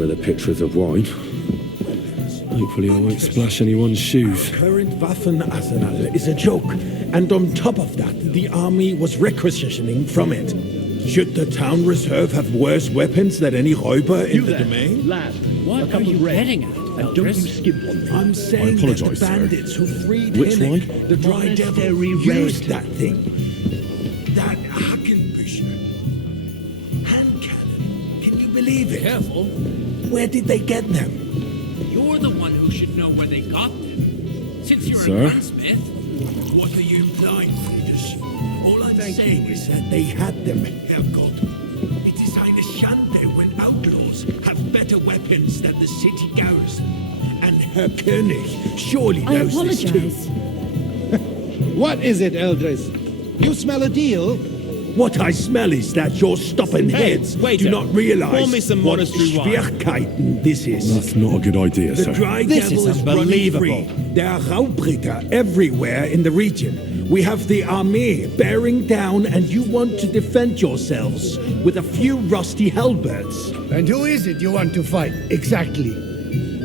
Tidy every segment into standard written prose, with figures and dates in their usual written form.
are the pictures of wine. Hopefully I won't splash anyone's shoes. Current Waffenarsenal is a joke, and on top of that, the army was requisitioning from it. Should the town reserve have worse weapons than any Räuber in the domain? Lad, what are you getting at? And don't you skip on me. I'm saying that the bandits who freed Hinnick, the Dry Devil, used that thing. That Hackenbücher. Hand cannon. Can you believe it? Careful. Where did they get them? You're the one who should know where they got them. Since you're Sir? a gunsmith. What are you implying, Friedrich? All I'm saying is that They had them. Herrgott, it is eine Schande when outlaws have better weapons than the city garrison. And Herr König surely I knows this too. apologize. What is it, Eldris? You smell a deal? What I smell is that your stubborn heads waiter, do not realize pour me some what monastery wine. Schwierigkeiten this is. That's not a good idea, The sir. Dry This Devil is is running unbelievable. free. There are Raubritter everywhere in the region. We have the army bearing down, and you want to defend yourselves with a few rusty halberds. And who is it you want to fight, exactly?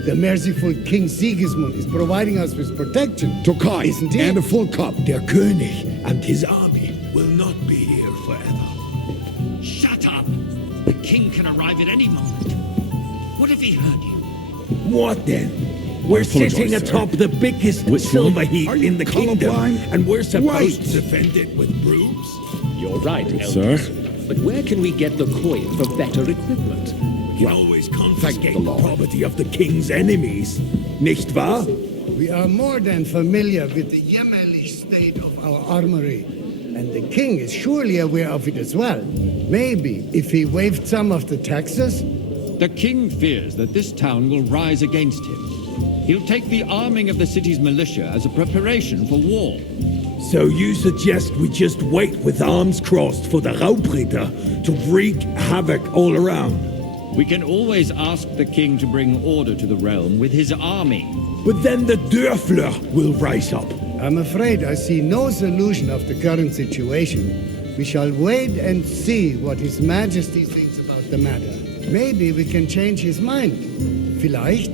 The merciful King Sigismund is providing us with protection. Tokai Isn't he? and a full cup. Der König and his army will not be here forever. shut up. The king can arrive at any moment. What if he heard you? What then? We're apologize, sitting sir. atop the biggest Which silver one? heap in the kingdom, colorblind? and we're supposed Right. to defend it with brooms? You're right, Sir? Eldris. But where can we get the coin for better equipment? You can always confiscate the the law. property of the king's enemies, nicht wahr? We are more than familiar with the yeomanly state of our armory, and the king is surely aware of it as well. Maybe if he waived some of the taxes. The king fears that this town will rise against him. He'll take the arming of the city's militia as a preparation for war. So you suggest we just wait with arms crossed for the Raubritter to wreak havoc all around? We can always ask the king to bring order to the realm with his army. But then the Dörfler will rise up. I'm afraid I see no solution of the current situation. We shall wait and see what His Majesty thinks about the matter. Maybe we can change his mind. Vielleicht.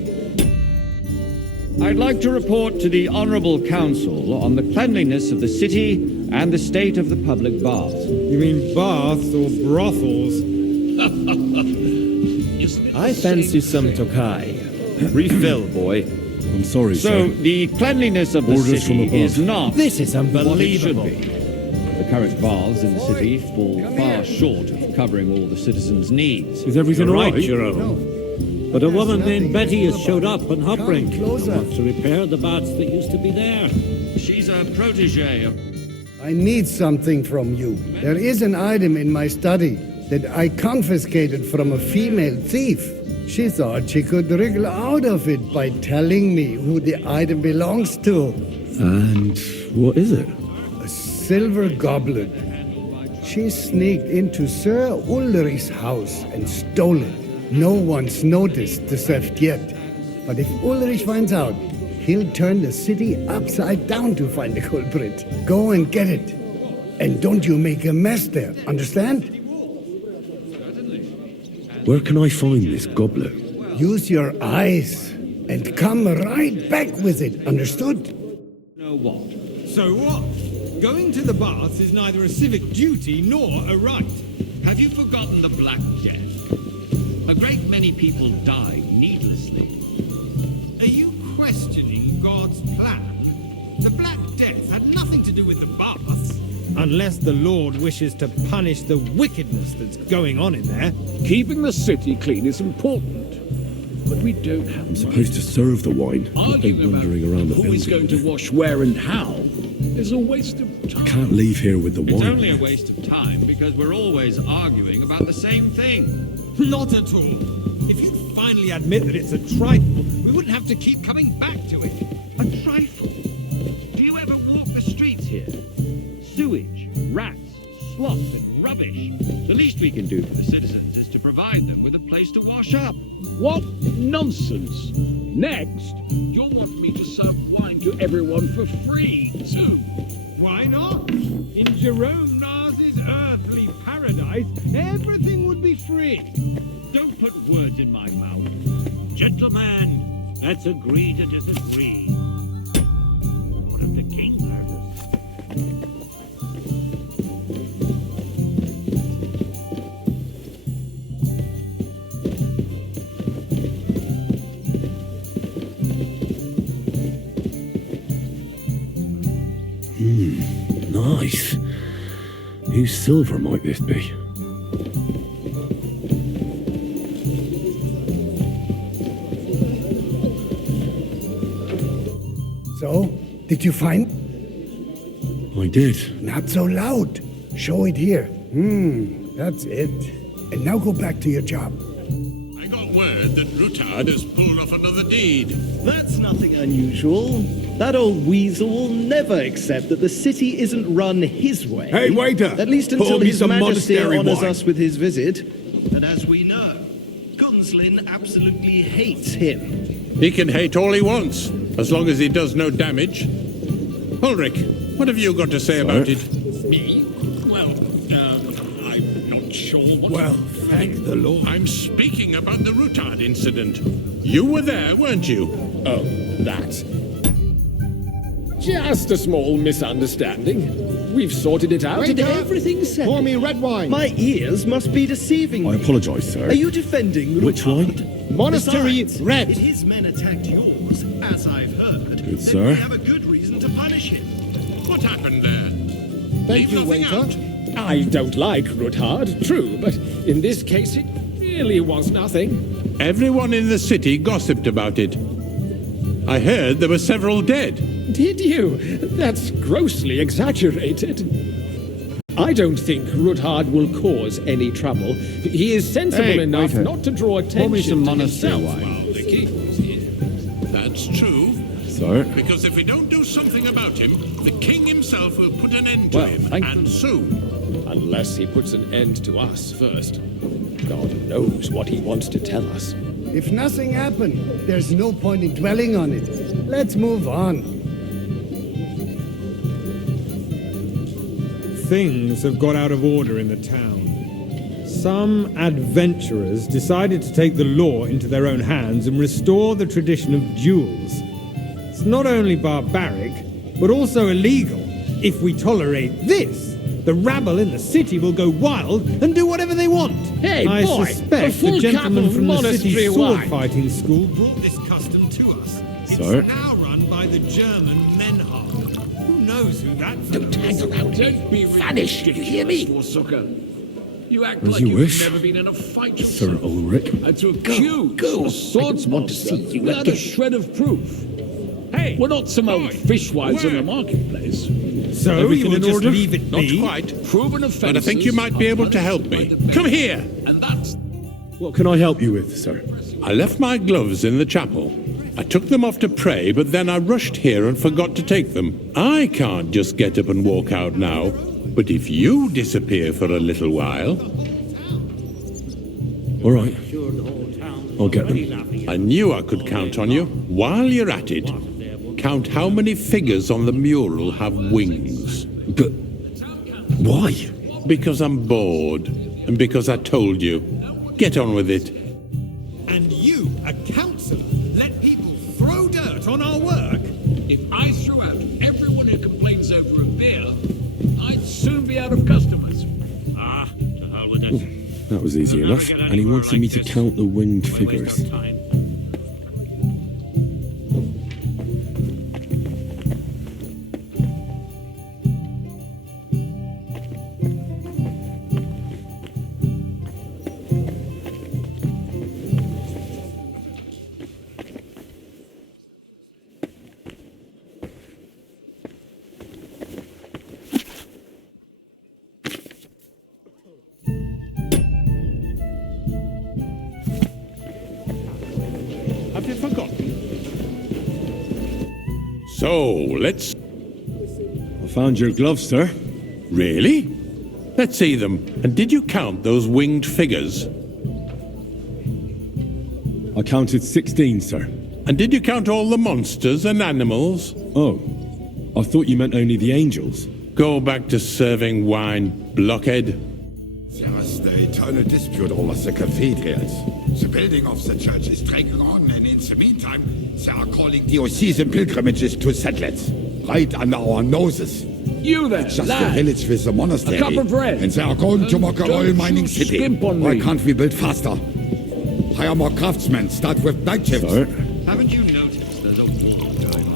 I'd like to report to the Honourable Council on the cleanliness of the city and the state of the public baths. You mean baths or brothels? I fancy some Tokai. Refill, boy. I'm sorry, So, sir. the cleanliness of the Orders from city above. is not This is what it should unbelievable. be. The current baths in the city fall far short of covering all the citizens' needs. Is everything You're all right, right? Your Honor. No. But a There's woman nothing named Betty has about showed it. up in Hopbrink Come and closer. wants to repair the baths that used to be there. She's a protege of... I need something from you. There is an item in my study that I confiscated from a female thief. She thought she could wriggle out of it by telling me who the item belongs to. And what is it? A silver goblet. She sneaked into Sir Ulrich's house and stole it. No one's noticed the theft yet. But if Ulrich finds out, he'll turn the city upside down to find the culprit. Go and get it. And don't you make a mess there, understand? Where can I find this goblet? Use your eyes and come right back with it, understood? Know what? So what? Going to the baths is neither a civic duty nor a right. Have you forgotten the Black Death? A great many people died needlessly. Are you questioning God's plan? The Black Death had nothing to do with the baths. Unless the Lord wishes to punish the wickedness that's going on in there. Keeping the city clean is important, but we don't have I'm supposed to serve the wine, not be wandering around the who is building. going to wash where and how is a waste of time. I can't leave here with the It's wine. only a waste of time because we're always arguing about the same thing. Not at all. If you finally admit that it's a trifle, we wouldn't have to keep coming back to it. A trifle. Do you ever walk the streets here? Sewage, rats, slop and rubbish. The least we can do for the citizens is to provide them with a place to wash up. What nonsense! Next, you'll want me to serve wine to everyone for free, too. Why not? In Jerome Nas's earthly paradise, price, everything would be free. Don't put words in my mouth. Gentlemen, let's agree to disagree. What if the king heard us? Nice. Whose silver might this be? So, did you find? I did. Not so loud. Show it here. That's it. And now go back to your job. I got word that Rutard has pulled off another deed. That's nothing unusual. That old weasel will never accept that the city isn't run his way. Hey, waiter! At least Pour until me His some Majesty monastery honors wine. us with his visit. And as we know, Gunslin absolutely hates him. He can hate all he wants, as long as he does no damage. Ulrich, what have you got to say about it? Me? Well, I'm not sure what... Well, thank the Lord. I'm speaking about the Rutard incident. You were there, weren't you? Oh, that. Just a small misunderstanding. We've sorted it out and everything's settled. Pour me red wine. My ears must be deceiving I me. apologise, sir. Are you defending Which Rutard? one? Monastery Besides, red. if his men attacked yours, as I've heard, Good, then sir. we have a good reason to punish him. What happened there? Thank Leave you, nothing waiter. out. I don't like Ruthard, true, but in this case it really was nothing. Everyone in the city gossiped about it. I heard there were several dead. Did you? That's grossly exaggerated. I don't think Ruthard will cause any trouble. He is sensible enough not to draw attention to himself. Well, the king's here. That's true. Sir? Because if we don't do something about him, the king himself will put an end to him, and soon. Unless he puts an end to us first. God knows what he wants to tell us. If nothing happened, there's no point in dwelling on it. Let's move on. Things have got out of order in the town. Some adventurers decided to take the law into their own hands and restore the tradition of duels. It's not only barbaric, but also illegal. If we tolerate this, the rabble in the city will go wild and do whatever they want. Hey, I boy, a suspect full the cup gentleman of from the monastery city's wine. sword fighting school brought this custom to us. It's Sir? now run by the German Menhard. Who knows who that fellow is? Don't be Vanish, did you hear me? Forsucker. You act As like you you've wish, never been in a fight Sir yourself. Ulrich. And to accuse go. a swordsmaster I don't want to see you without a again. shred of proof. Hey, We're not some old fishwives in the marketplace. so Everything you will in just order? leave it Not be? quite. Proven offences. But I think you might be able to help me. Come here. And that's What can I help you with, sir? I left my gloves in the chapel. I took them off to pray, but then I rushed here and forgot to take them. I can't just get up and walk out now. But if you disappear for a little while, All right. I'll get them. I knew I could count on you. While you're at it, count how many figures on the mural have wings. But why? Because I'm bored, and because I told you. Get on with it. And you, a councillor, let people throw dirt on our work? if I threw out everyone who complains over a beer, I'd soon be out of customers. Ah, to hell with it. That was easy enough. And he wanted me to count the winged figures. Have you forgotten? So, let's... I found your gloves, sir. Really? Let's see them. And did you count those winged figures? I counted 16, sir. And did you count all the monsters and animals? Oh, I thought you meant only the angels. Go back to serving wine, blockhead. the eternal dispute over the cathedrals. The building of the church is dragging on, and in the meantime, they are calling diocesan pilgrimages to settlers, right under our noses. You there, It's just lad. a village with a monastery. A cup of bread. And they are going to mock a Don't oil mining you city. skimp on Why me. can't we build faster? Hire more craftsmen, start with night shifts. Sorry. Haven't you noticed there's a war going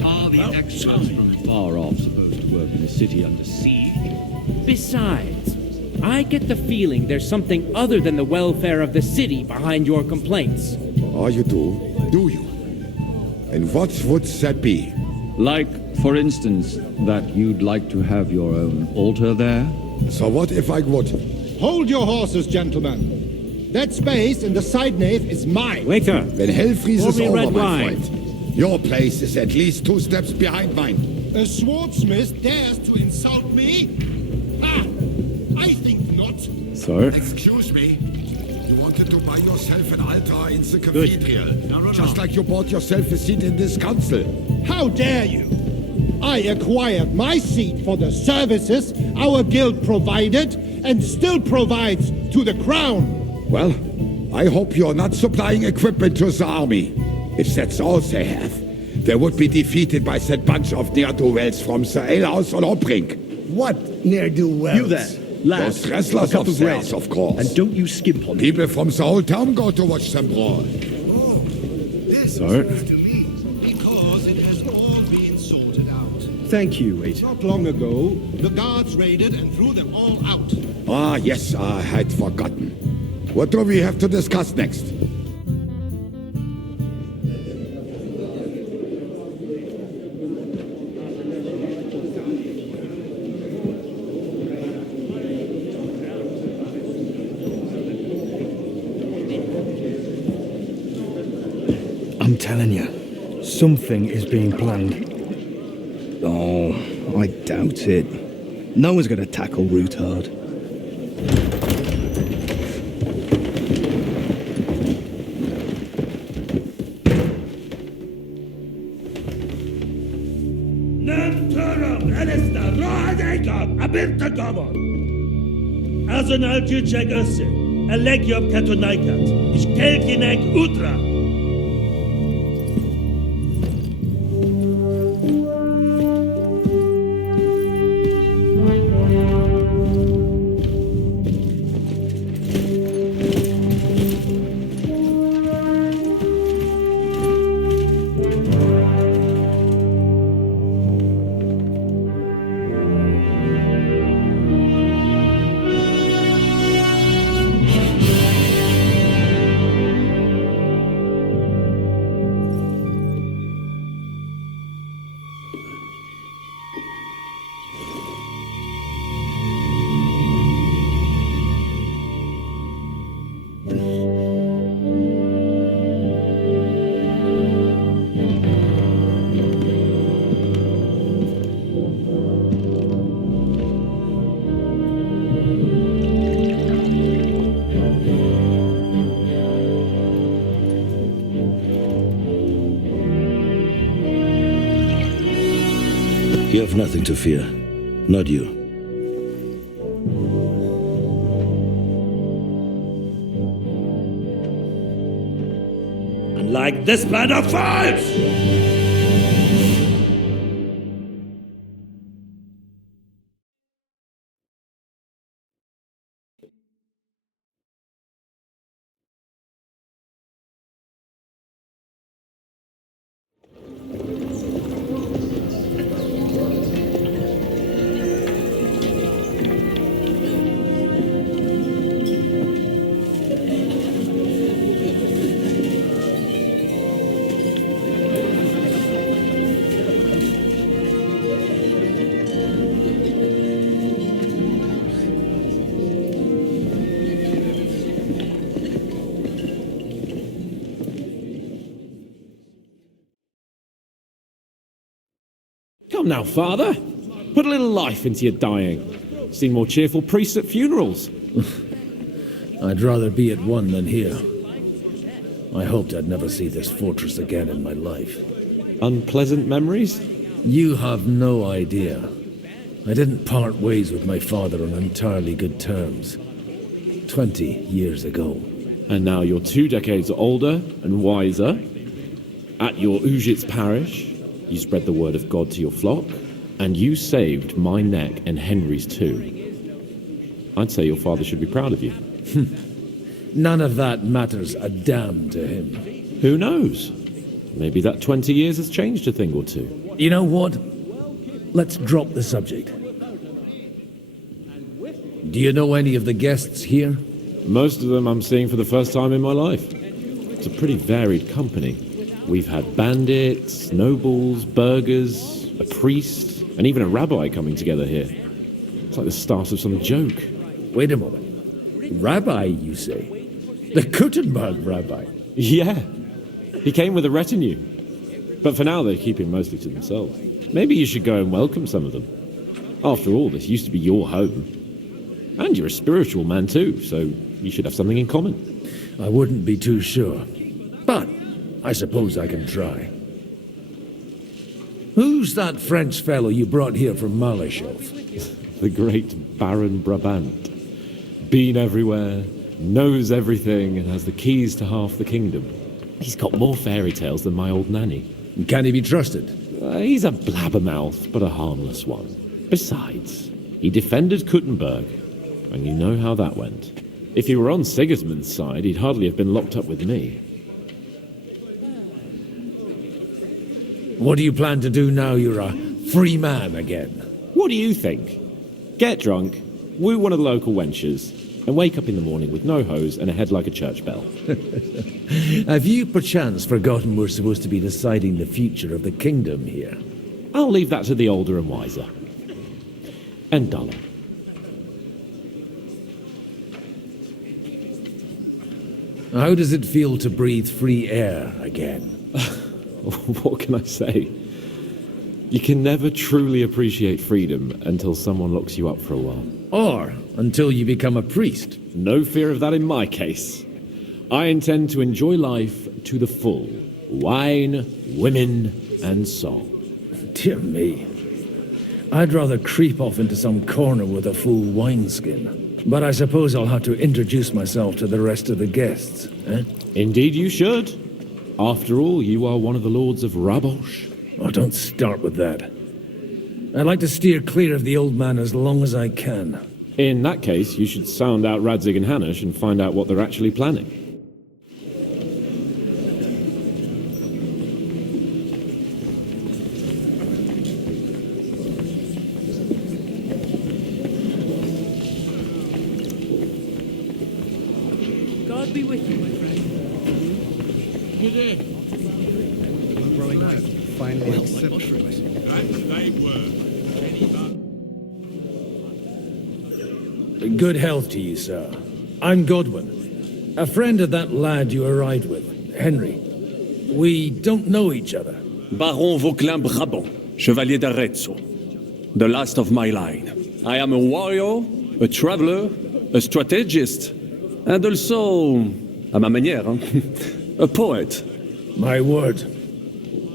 on? Are the experts from far off supposed to work in a city under siege? Besides, I get the feeling there's something other than the welfare of the city behind your complaints. Oh, you do? Do you? And what would that be? Like, for instance, that you'd like to have your own altar there? So what if I would? Hold your horses, gentlemen. That space in the side nave is mine. Waiter! When hell freezes Pour me over, red my wine. friend, your place is at least 2 steps behind mine. A swordsmith dares to insult me? Ha! I think not. Sorry. Excuse me. You wanted to buy yourself an altar in the cathedral. Just like you bought yourself a seat in this council. How dare you? I acquired my seat for the services our guild provided and still provides to the crown. Well, I hope you're not supplying equipment to the army. If that's all they have, they would be defeated by that bunch of ne'er-do-wells from the alehouse on Hopbrink. What ne'er-do-wells? You there, lad. Those wrestlers a cup of of bread, theirs, of course. And don't you skimp on me. People from the whole town go to watch them brawl. Sorry. Because it has all been sorted out. Thank you, waiter. Not long ago, the guards raided and threw them all out. Ah, yes, I had forgotten. What do we have to discuss next? I'm telling you, something is being planned. Oh, I doubt it. No one's going to tackle Ruthard. Azonal Gyurcsák össze, a legjobb katonákat, és keljenek útra! You have nothing to fear. Not you. Unlike this plan of false! Come now, Father. Put a little life into your dying. Seen more cheerful priests at funerals. I'd rather be at one than here. I hoped I'd never see this fortress again in my life. Unpleasant memories? You have no idea. I didn't part ways with my father on entirely good terms. 20 years ago. And now you're 2 decades older and wiser. At your Ujits parish, you spread the word of God to your flock, and you saved my neck and Henry's too. I'd say your father should be proud of you. None of that matters a damn to him. Who knows? Maybe that 20 years has changed a thing or two. You know what? Let's drop the subject. Do you know any of the guests here? Most of them I'm seeing for the first time in my life. It's a pretty varied company. We've had bandits, nobles, burghers, a priest, and even a rabbi coming together here. It's like the start of some joke. Wait a moment. Rabbi, you say? The Kuttenberg rabbi? Yeah. He came with a retinue. But for now, they keep him mostly to themselves. Maybe you should go and welcome some of them. After all, this used to be your home. And you're a spiritual man too, so you should have something in common. I wouldn't be too sure. But I suppose I can try. Who's that French fellow you brought here from Malachov? The great Baron Brabant. Been everywhere, knows everything, and has the keys to half the kingdom. He's got more fairy tales than my old nanny. Can he be trusted? He's a blabbermouth, but a harmless one. Besides, he defended Kuttenberg, and you know how that went. If he were on Sigismund's side, he'd hardly have been locked up with me. What do you plan to do now you're a free man again? What do you think? Get drunk, woo one of the local wenches, and wake up in the morning with no hose and a head like a church bell. Have you perchance forgotten we're supposed to be deciding the future of the kingdom here? I'll leave that to the older and wiser. And duller. How does it feel to breathe free air again? What can I say? You can never truly appreciate freedom until someone locks you up for a while. Or until you become a priest. No fear of that in my case. I intend to enjoy life to the full. Wine, women, and song. Dear me. I'd rather creep off into some corner with a full wineskin. But I suppose I'll have to introduce myself to the rest of the guests, eh? Indeed you should. After all, you are one of the lords of Rabosh. Oh, don't start with that. I'd like to steer clear of the old man as long as I can. In that case, you should sound out Radzig and Hanush and find out what they're actually planning. God be with you, my friend. Growing up, finally. Good health to you, sir. I'm Godwin, a friend of that lad you arrived with, Henry. We don't know each other. Baron Vauquelin Brabant, Chevalier d'Arezzo, the last of my line. I am a warrior, a traveler, a strategist, and also, à ma manière, a poet. My word.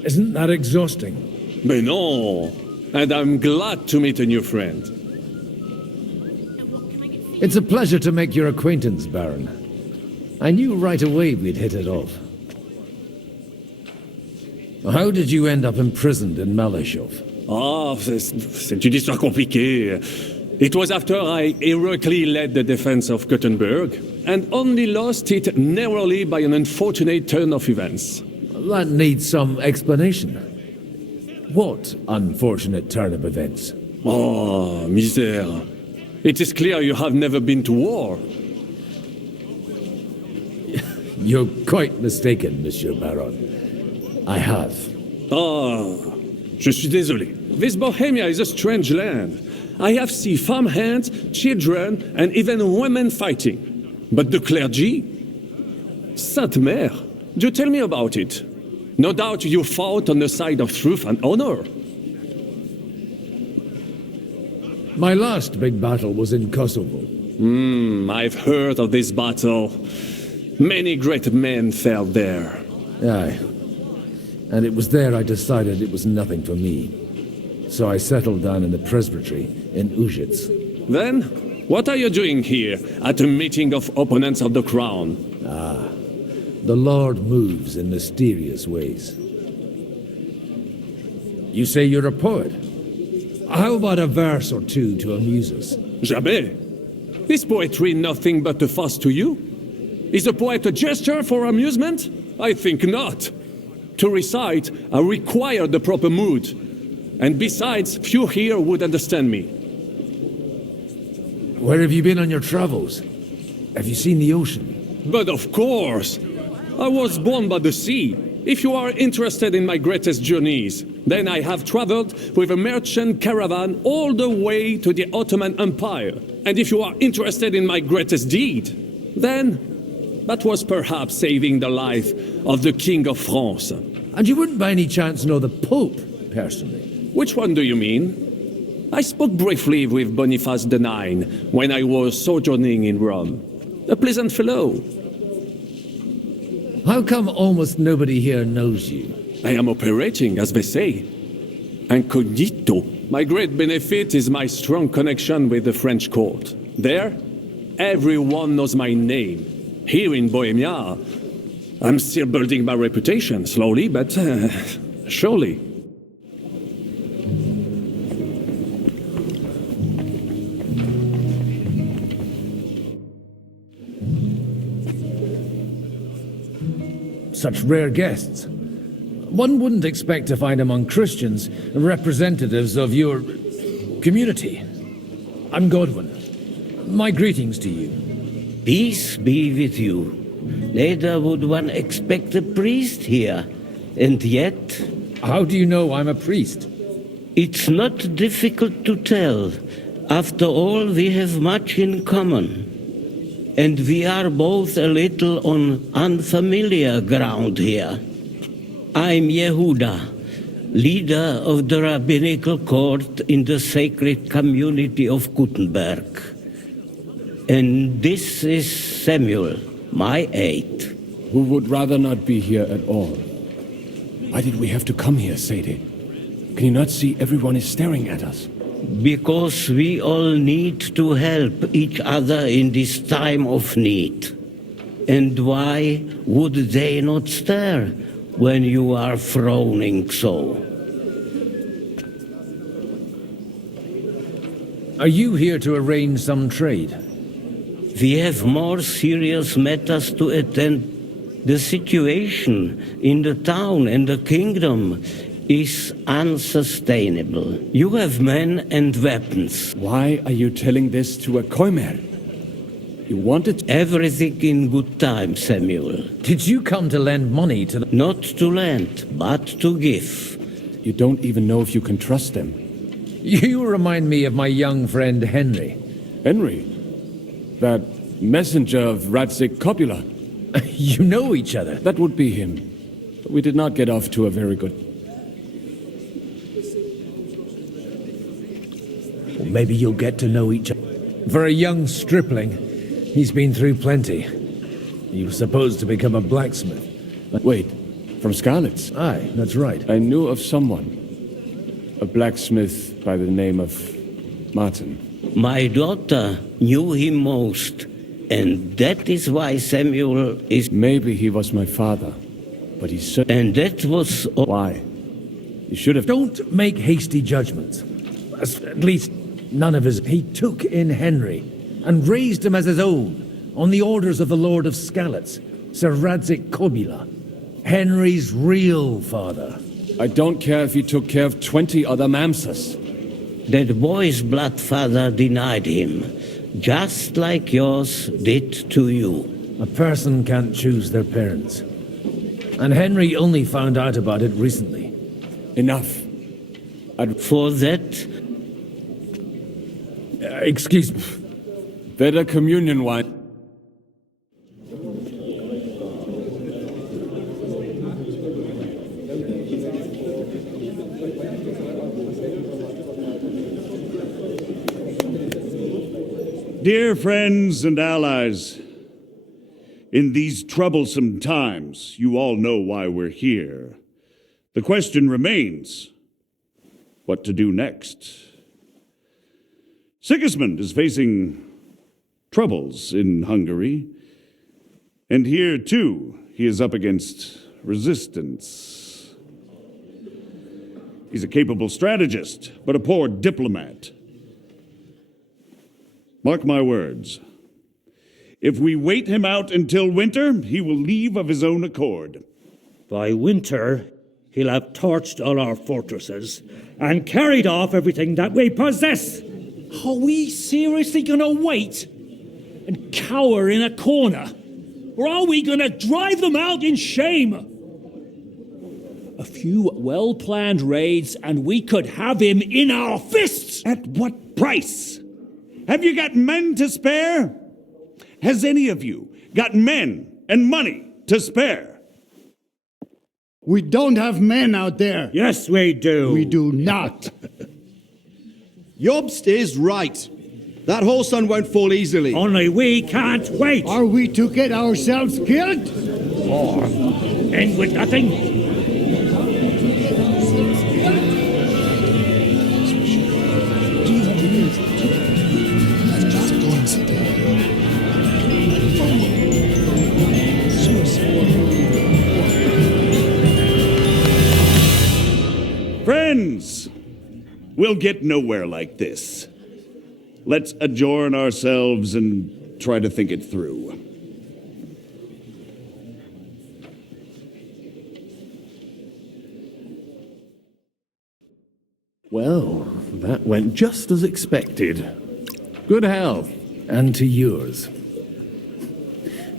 Isn't that exhausting? Mais non! And I'm glad to meet a new friend. It's a pleasure to make your acquaintance, Baron. I knew right away we'd hit it off. How did you end up imprisoned in Malachov? C'est une histoire compliquée. It was after I heroically led the defense of Kuttenberg, and only lost it narrowly by an unfortunate turn of events. That needs some explanation. What unfortunate turn of events? Oh, misère. It is clear you have never been to war. You're quite mistaken, Monsieur Baron. I have. Je suis désolé. This Bohemia is a strange land. I have seen farmhands, children, and even women fighting. But the clergy? Sainte Mère, do tell me about it. No doubt you fought on the side of truth and honor. My last big battle was in Kosovo. I've heard of this battle. Many great men fell there. Aye. And it was there I decided it was nothing for me. So I settled down in the presbytery in Ujits. Then, What are you doing here at a meeting of opponents of the crown? Ah, the Lord moves in mysterious ways. You say you're a poet? How about a verse or two to amuse us? Jamais. Is poetry nothing but a fuss to you? Is a poet a gesture for amusement? I think not. To recite, I require the proper mood. And besides, few here would understand me. Where have you been on your travels? Have you seen the ocean? But of course! I was born by the sea. If you are interested in my greatest journeys, then I have traveled with a merchant caravan all the way to the Ottoman Empire. And if you are interested in my greatest deed, then that was perhaps saving the life of the King of France. And you wouldn't by any chance know the Pope, personally? Which one do you mean? I spoke briefly with Boniface IX when I was sojourning in Rome. A pleasant fellow. How come almost nobody here knows you? I am operating, as they say. Incognito. My great benefit is my strong connection with the French court. There, everyone knows my name. Here in Bohemia, I'm still building my reputation, slowly, but surely. Such rare guests. One wouldn't expect to find among Christians representatives of your community. I'm Godwin. My greetings to you. Peace be with you. Neither would one expect a priest here. And yet... How do you know I'm a priest? It's not difficult to tell. After all, we have much in common. And we are both a little on unfamiliar ground here. I'm Yehuda, leader of the rabbinical court in the sacred community of Gutenberg. And this is Samuel, my aide. Who would rather not be here at all. Why did we have to come here, Sadie? Can you not see everyone is staring at us? Because we all need to help each other in this time of need. And why would they not stare when you are frowning so? Are you here to arrange some trade? We have more serious matters to attend. The situation in the town and the kingdom is unsustainable. You have men and weapons. Why are you telling this to a Koimer? You wanted everything in good time, Samuel. Did you come to lend money to the... Not to lend, but to give. You don't even know if you can trust them. You remind me of my young friend Henry. Henry? That messenger of Radzik Copula? You know each other? That would be him. But we did not get off to a very good... Or maybe you'll get to know each other. For a young stripling, he's been through plenty. He was supposed to become a blacksmith. Wait, from Scarlet's? Aye, that's right. I knew of someone. A blacksmith by the name of Martin. My daughter knew him most. And that is why Samuel is... Maybe he was my father. But he said... And that was... Why? You should have... Don't make hasty judgments. At least, none of his... He took in Henry and raised him as his own on the orders of the Lord of Skalitz, Sir Radzik Kobila, Henry's real father. I don't care if he took care of 20 other Mamsas. That boy's blood father denied him, just like yours did to you. A person can't choose their parents. And Henry only found out about it recently. Enough. For that... excuse me. Better communion wine. Dear friends and allies, in these troublesome times, you all know why we're here. The question remains, what to do next? Sigismund is facing troubles in Hungary. And here, too, he is up against resistance. He's a capable strategist, but a poor diplomat. Mark my words. If we wait him out until winter, he will leave of his own accord. By winter, he'll have torched all our fortresses and carried off everything that we possess. Are we seriously gonna wait and cower in a corner? Or are we gonna drive them out in shame? A few well-planned raids and we could have him in our fists! At what price? Have you got men to spare? Has any of you got men and money to spare? We don't have men out there. Yes, we do. We do not. Jobst is right. That whole sun won't fall easily. Only we can't wait. Are we to get ourselves killed? Or end with nothing? Friends, we'll get nowhere like this. Let's adjourn ourselves and try to think it through. Well, that went just as expected. Good health. And to yours.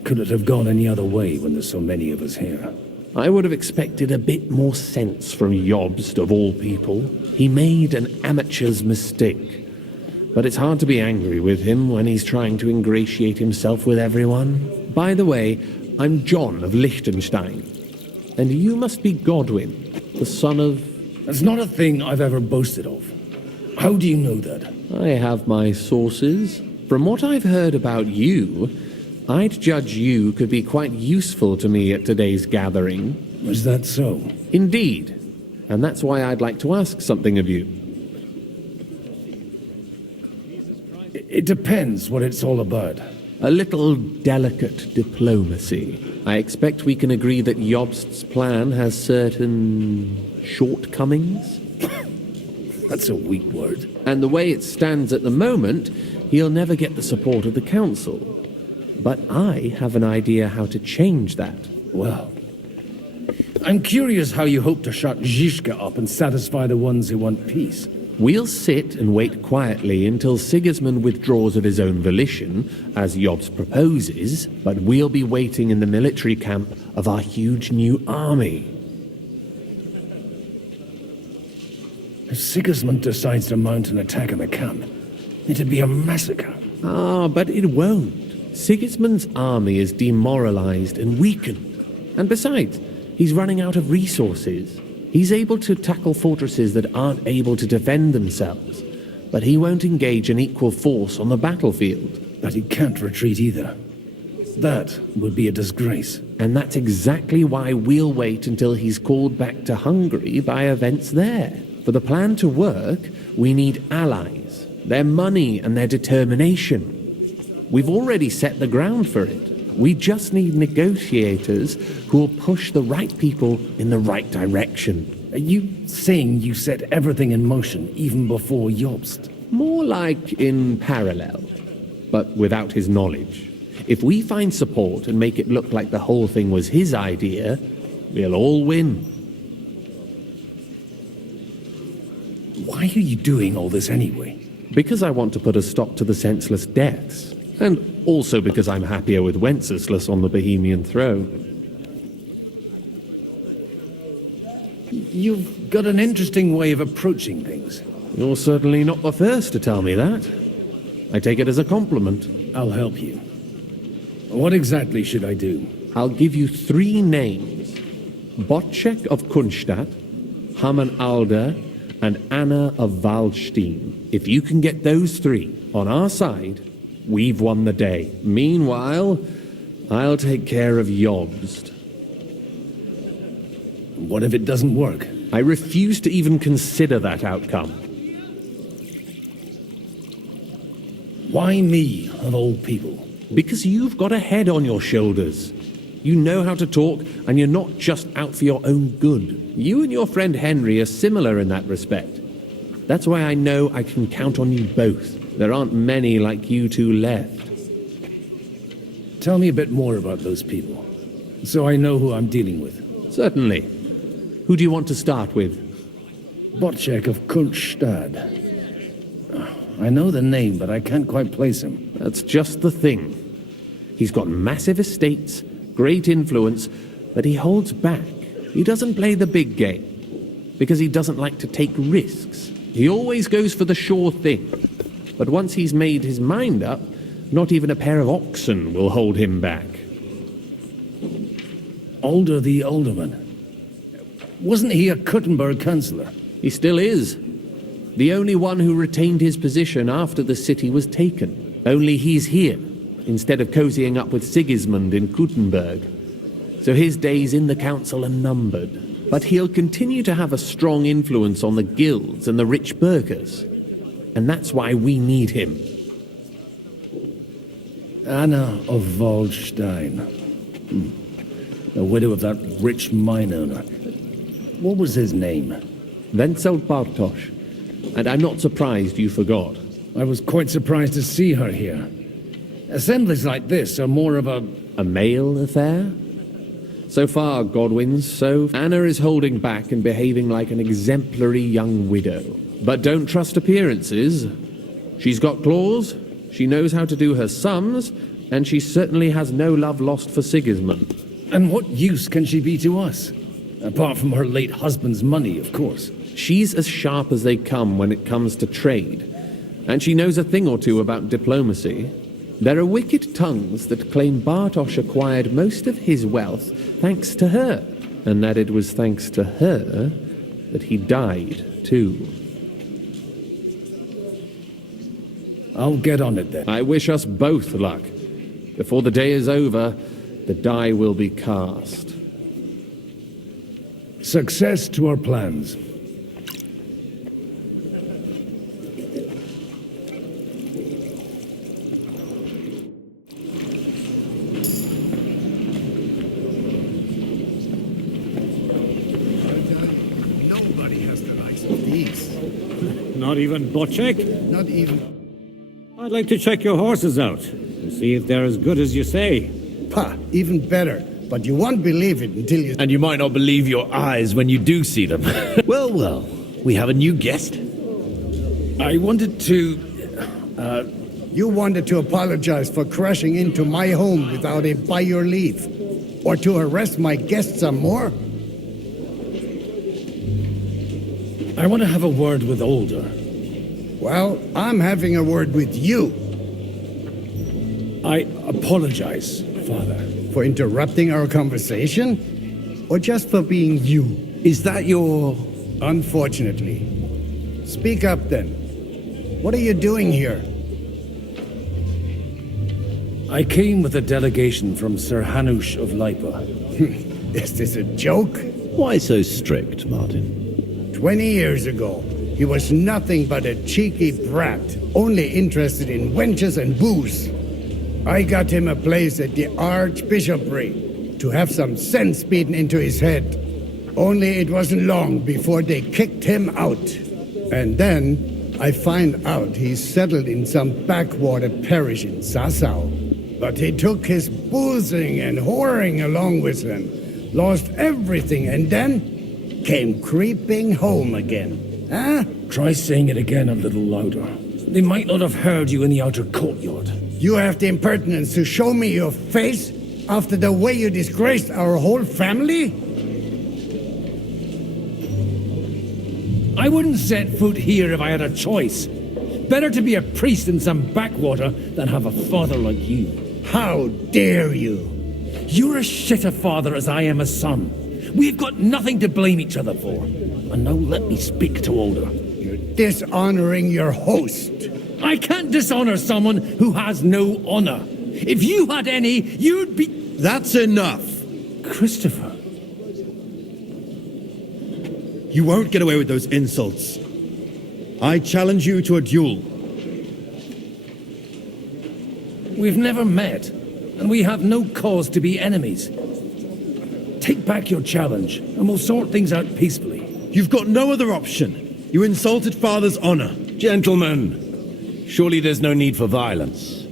Could it have gone any other way when there's so many of us here? I would have expected a bit more sense from Jobst, of all people. He made an amateur's mistake. But it's hard to be angry with him when he's trying to ingratiate himself with everyone. By the way, I'm John of Liechtenstein. And you must be Godwin, the son of... That's not a thing I've ever boasted of. How do you know that? I have my sources. From what I've heard about you, I'd judge you could be quite useful to me at today's gathering. Was that so? Indeed. And that's why I'd like to ask something of you. It depends what it's all about. A little delicate diplomacy. I expect we can agree that Jobst's plan has certain shortcomings. That's a weak word. And the way it stands at the moment, he'll never get the support of the council. But I have an idea how to change that. Well, I'm curious how you hope to shut Zizka up and satisfy the ones who want peace. We'll sit and wait quietly until Sigismund withdraws of his own volition, as Jobst proposes, but we'll be waiting in the military camp of our huge new army. If Sigismund decides to mount an attack on the camp, it'd be a massacre. Ah, but it won't. Sigismund's army is demoralized and weakened. And besides, he's running out of resources. He's able to tackle fortresses that aren't able to defend themselves, but he won't engage an equal force on the battlefield. But he can't retreat either. That would be a disgrace. And that's exactly why we'll wait until he's called back to Hungary by events there. For the plan to work, we need allies, their money and their determination. We've already set the ground for it. We just need negotiators who will push the right people in the right direction. Are you saying you set everything in motion even before Jobst? More like in parallel, but without his knowledge. If we find support and make it look like the whole thing was his idea, we'll all win. Why are you doing all this anyway? Because I want to put a stop to the senseless deaths. And also because I'm happier with Wenceslas on the Bohemian throne. You've got an interesting way of approaching things. You're certainly not the first to tell me that. I take it as a compliment. I'll help you. What exactly should I do? I'll give you 3 names. Botchek of Kunstadt, Hamann Alder, and Anna of Waldstein. If you can get those 3 on our side, we've won the day. Meanwhile, I'll take care of Jobst. What if it doesn't work? I refuse to even consider that outcome. Why me? of old people? Because you've got a head on your shoulders. You know how to talk, and you're not just out for your own good. You and your friend Henry are similar in that respect. That's why I know I can count on you both. There aren't many like you two left. Tell me a bit more about those people, so I know who I'm dealing with. Certainly. Who do you want to start with? Bocek of Kultstad. I know the name, but I can't quite place him. That's just the thing. He's got massive estates, great influence, but he holds back. He doesn't play the big game, because he doesn't like to take risks. He always goes for the sure thing. But once he's made his mind up, not even a pair of oxen will hold him back. Alder the Alderman. Wasn't he a Kuttenberg councillor? He still is. The only one who retained his position after the city was taken. Only he's here, instead of cozying up with Sigismund in Kuttenberg. So his days in the council are numbered. But he'll continue to have a strong influence on the guilds and the rich burghers. And that's why we need him. Anna of Waldstein. The widow of that rich mine owner. What was his name? Wenzel Bartosz. And I'm not surprised you forgot. I was quite surprised to see her here. Assemblies like this are more of a male affair? So far, Godwin's, so Anna is holding back and behaving like an exemplary young widow. But don't trust appearances. She's got claws, she knows how to do her sums, and she certainly has no love lost for Sigismund. And what use can she be to us? Apart from her late husband's money, of course. She's as sharp as they come when it comes to trade. And she knows a thing or two about diplomacy. There are wicked tongues that claim Bartosz acquired most of his wealth thanks to her, and that it was thanks to her that he died, too. I'll get on it then. I wish us both luck. Before the day is over, the die will be cast. Success to our plans. Not even Bocek? Not even. I'd like to check your horses out and see if they're as good as you say. Pah, even better. But you won't believe it until you... And you might not believe your eyes when you do see them. Well, well, we have a new guest. I wanted to... You wanted to apologize for crashing into my home without it by your leave. Or to arrest my guests some more? I want to have a word with Alder. Well, I'm having a word with you. I apologize, Father. For interrupting our conversation? Or just for being you? Is that your... Unfortunately. Speak up then. What are you doing here? I came with a delegation from Sir Hanush of Lipa. Is this a joke? Why so strict, Martin? 20 years ago, he was nothing but a cheeky brat, only interested in wenches and booze. I got him a place at the Archbishopric to have some sense beaten into his head. Only it wasn't long before they kicked him out. And then I find out he's settled in some backwater parish in Sassau. But he took his boozing and whoring along with him, lost everything, and then came creeping home again. Huh? Try saying it again a little louder. They might not have heard you in the outer courtyard. You have the impertinence to show me your face after the way you disgraced our whole family? I wouldn't set foot here if I had a choice. Better to be a priest in some backwater than have a father like you. How dare you? You're as shit a father as I am a son. We've got nothing to blame each other for. And now let me speak to Alder. You're dishonoring your host. I can't dishonor someone who has no honor. If you had any, you'd be... That's enough. Christopher. You won't get away with those insults. I challenge you to a duel. We've never met, and we have no cause to be enemies. Take back your challenge, and we'll sort things out peacefully. You've got no other option. You insulted Father's honor. Gentlemen, surely there's no need for violence.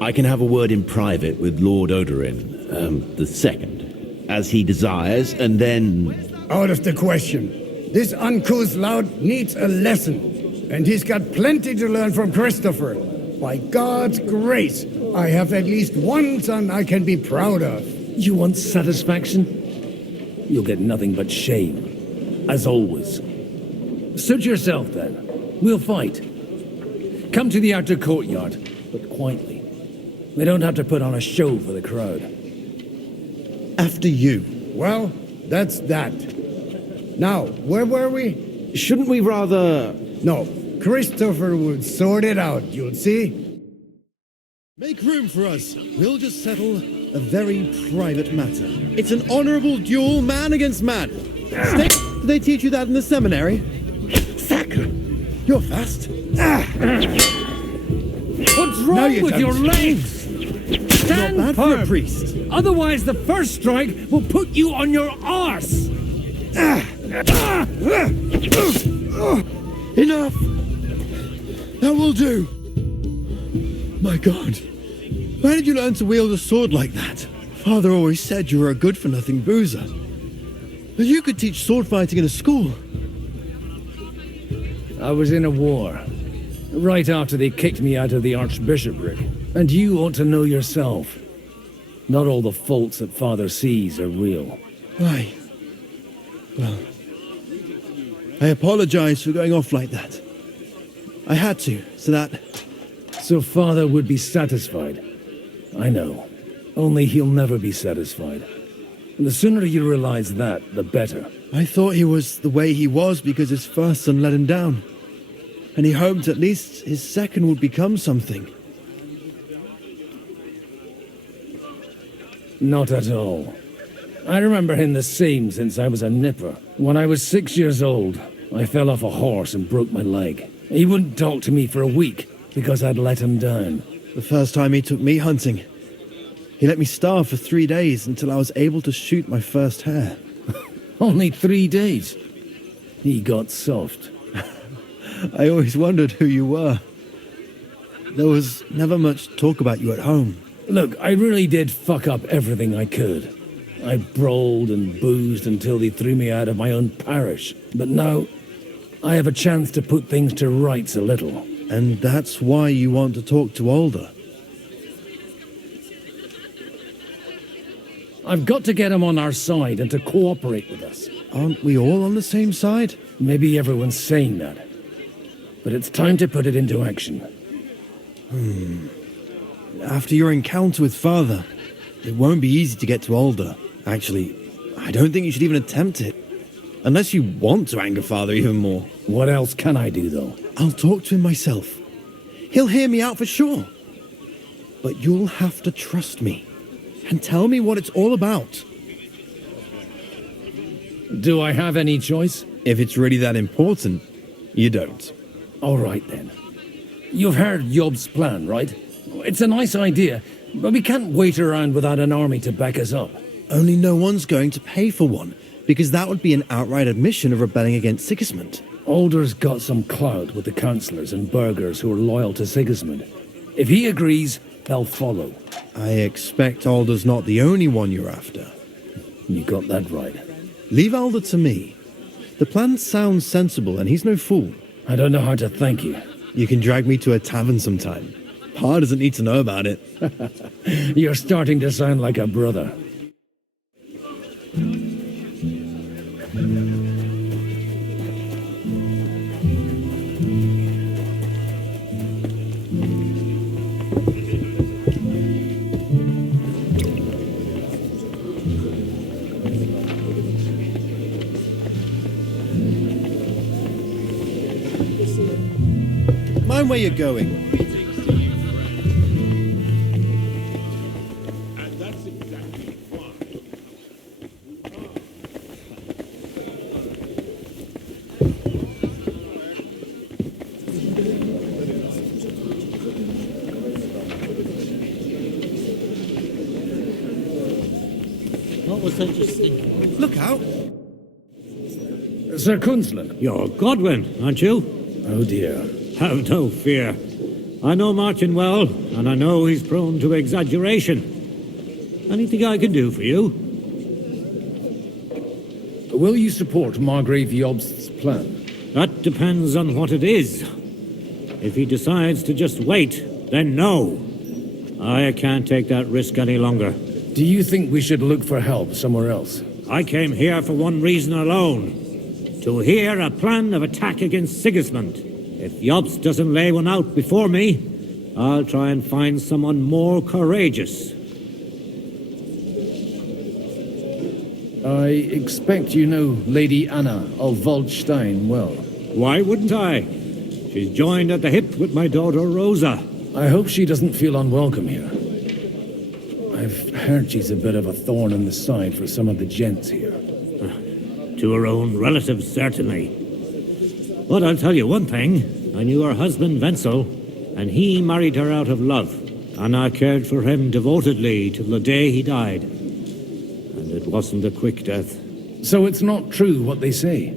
I can have a word in private with Lord Odorin, the second, as he desires, and then... Out of the question. This uncouth lout needs a lesson, and he's got plenty to learn from Christopher. By God's grace, I have at least one son I can be proud of. You want satisfaction? You'll get nothing but shame, as always. Suit yourself, then. We'll fight. Come to the outer courtyard, but quietly. We don't have to put on a show for the crowd. After you. Well, that's that. Now, where were we? Shouldn't we rather... No, Christopher would sort it out, you'll see. Make room for us. We'll just settle a very private matter. It's an honorable duel, man against man. Did they teach you that in the seminary? You're fast. What's wrong with your legs? Stand Not bad firm. for a priest. Otherwise, the first strike will put you on your arse. Enough. That will do. My God. Where did you learn to wield a sword like that? Father always said you were a good-for-nothing boozer. But you could teach sword fighting in a school. I was in a war, right after they kicked me out of the archbishopric. And you ought to know yourself. Not all the faults that Father sees are real. Why? Well, I apologize for going off like that. I had to, so that... So Father would be satisfied. I know. Only he'll never be satisfied. And the sooner you realize that, the better. I thought he was the way he was because his first son let him down. And he hoped at least his second would become something. Not at all. I remember him the same since I was a nipper. When I was 6 years old, I fell off a horse and broke my leg. He wouldn't talk to me for a week because I'd let him down. The first time he took me hunting, he let me starve for 3 days until I was able to shoot my first hare. Only 3 days? He got soft. I always wondered who you were. There was never much talk about you at home. Look, I really did fuck up everything I could. I brawled and boozed until they threw me out of my own parish. But now, I have a chance to put things to rights a little. And that's why you want to talk to Alder. I've got to get him on our side and to cooperate with us. Aren't we all on the same side? Maybe everyone's saying that. But it's time to put it into action. After your encounter with Father, it won't be easy to get to Alder. Actually, I don't think you should even attempt it. Unless you want to anger Father even more. What else can I do, though? I'll talk to him myself. He'll hear me out for sure. But you'll have to trust me and tell me what it's all about. Do I have any choice? If it's really that important, you don't. All right, then. You've heard Jobst's plan, right? It's a nice idea, but we can't wait around without an army to back us up. Only no one's going to pay for one, because that would be an outright admission of rebelling against Sigismund. Alder's got some clout with the councillors and burghers who are loyal to Sigismund. If he agrees, they'll follow. I expect Alder's not the only one you're after. You got that right. Leave Alder to me. The plan sounds sensible, and he's no fool. I don't know how to thank you. You can drag me to a tavern sometime. Pa doesn't need to know about it. You're starting to sound like a brother. Mind where you're going. Look out! Sir Kunzlan. You're Godwin, aren't you? Oh dear. Have no fear. I know Martin well, and I know he's prone to exaggeration. Anything I can do for you? Will you support Margrave Jobst's plan? That depends on what it is. If he decides to just wait, then no. I can't take that risk any longer. Do you think we should look for help somewhere else? I came here for one reason alone. To hear a plan of attack against Sigismund. If Jobst doesn't lay one out before me, I'll try and find someone more courageous. I expect you know Lady Anna of Waldstein well. Why wouldn't I? She's joined at the hip with my daughter Rosa. I hope she doesn't feel unwelcome here. I've heard she's a bit of a thorn in the side for some of the gents here. To her own relatives, certainly. But I'll tell you one thing. I knew her husband, Wenzel, and he married her out of love. And I cared for him devotedly till the day he died. And it wasn't a quick death. So it's not true what they say?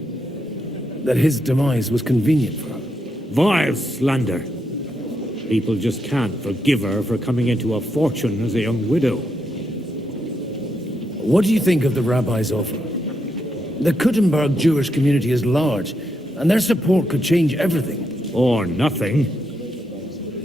That his demise was convenient for her? Vile slander. People just can't forgive her for coming into a fortune as a young widow. What do you think of the rabbi's offer? The Kuttenberg Jewish community is large, and their support could change everything. Or nothing.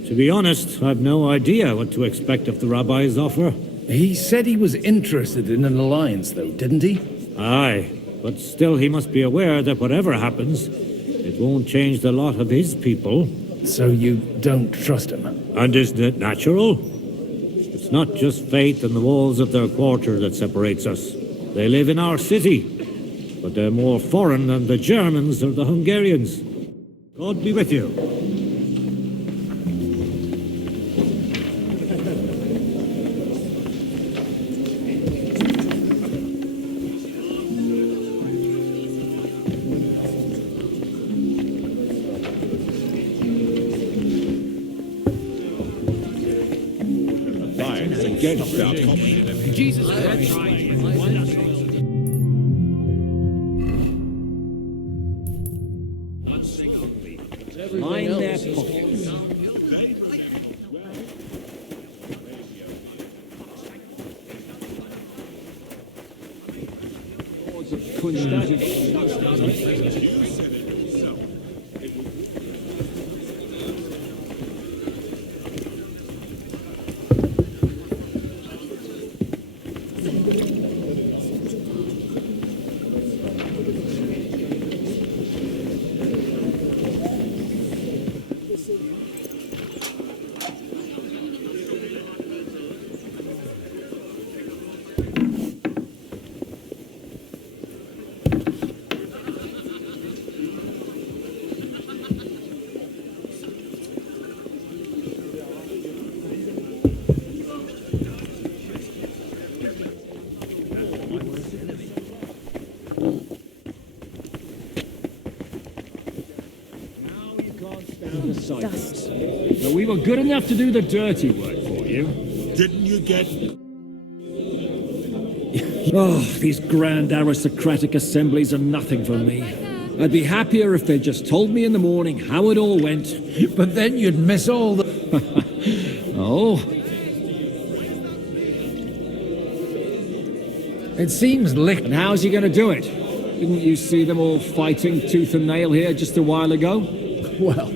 To be honest, I've no idea what to expect of the rabbi's offer. He said he was interested in an alliance, though, didn't he? Aye, but still he must be aware that whatever happens, it won't change the lot of his people. So you don't trust him? And isn't it natural? It's not just faith in the walls of their quarter that separates us. They live in our city, but they're more foreign than the Germans or the Hungarians. God be with you. Against our common Jesus Christ. Line their pockets. So we were good enough to do the dirty work for you. Didn't you get... Oh, these grand aristocratic assemblies are nothing for me. I'd be happier if they just told me in the morning how it all went. But then you'd miss all the... Oh. It seems lick... And how's he going to do it? Didn't you see them all fighting tooth and nail here just a while ago? Well...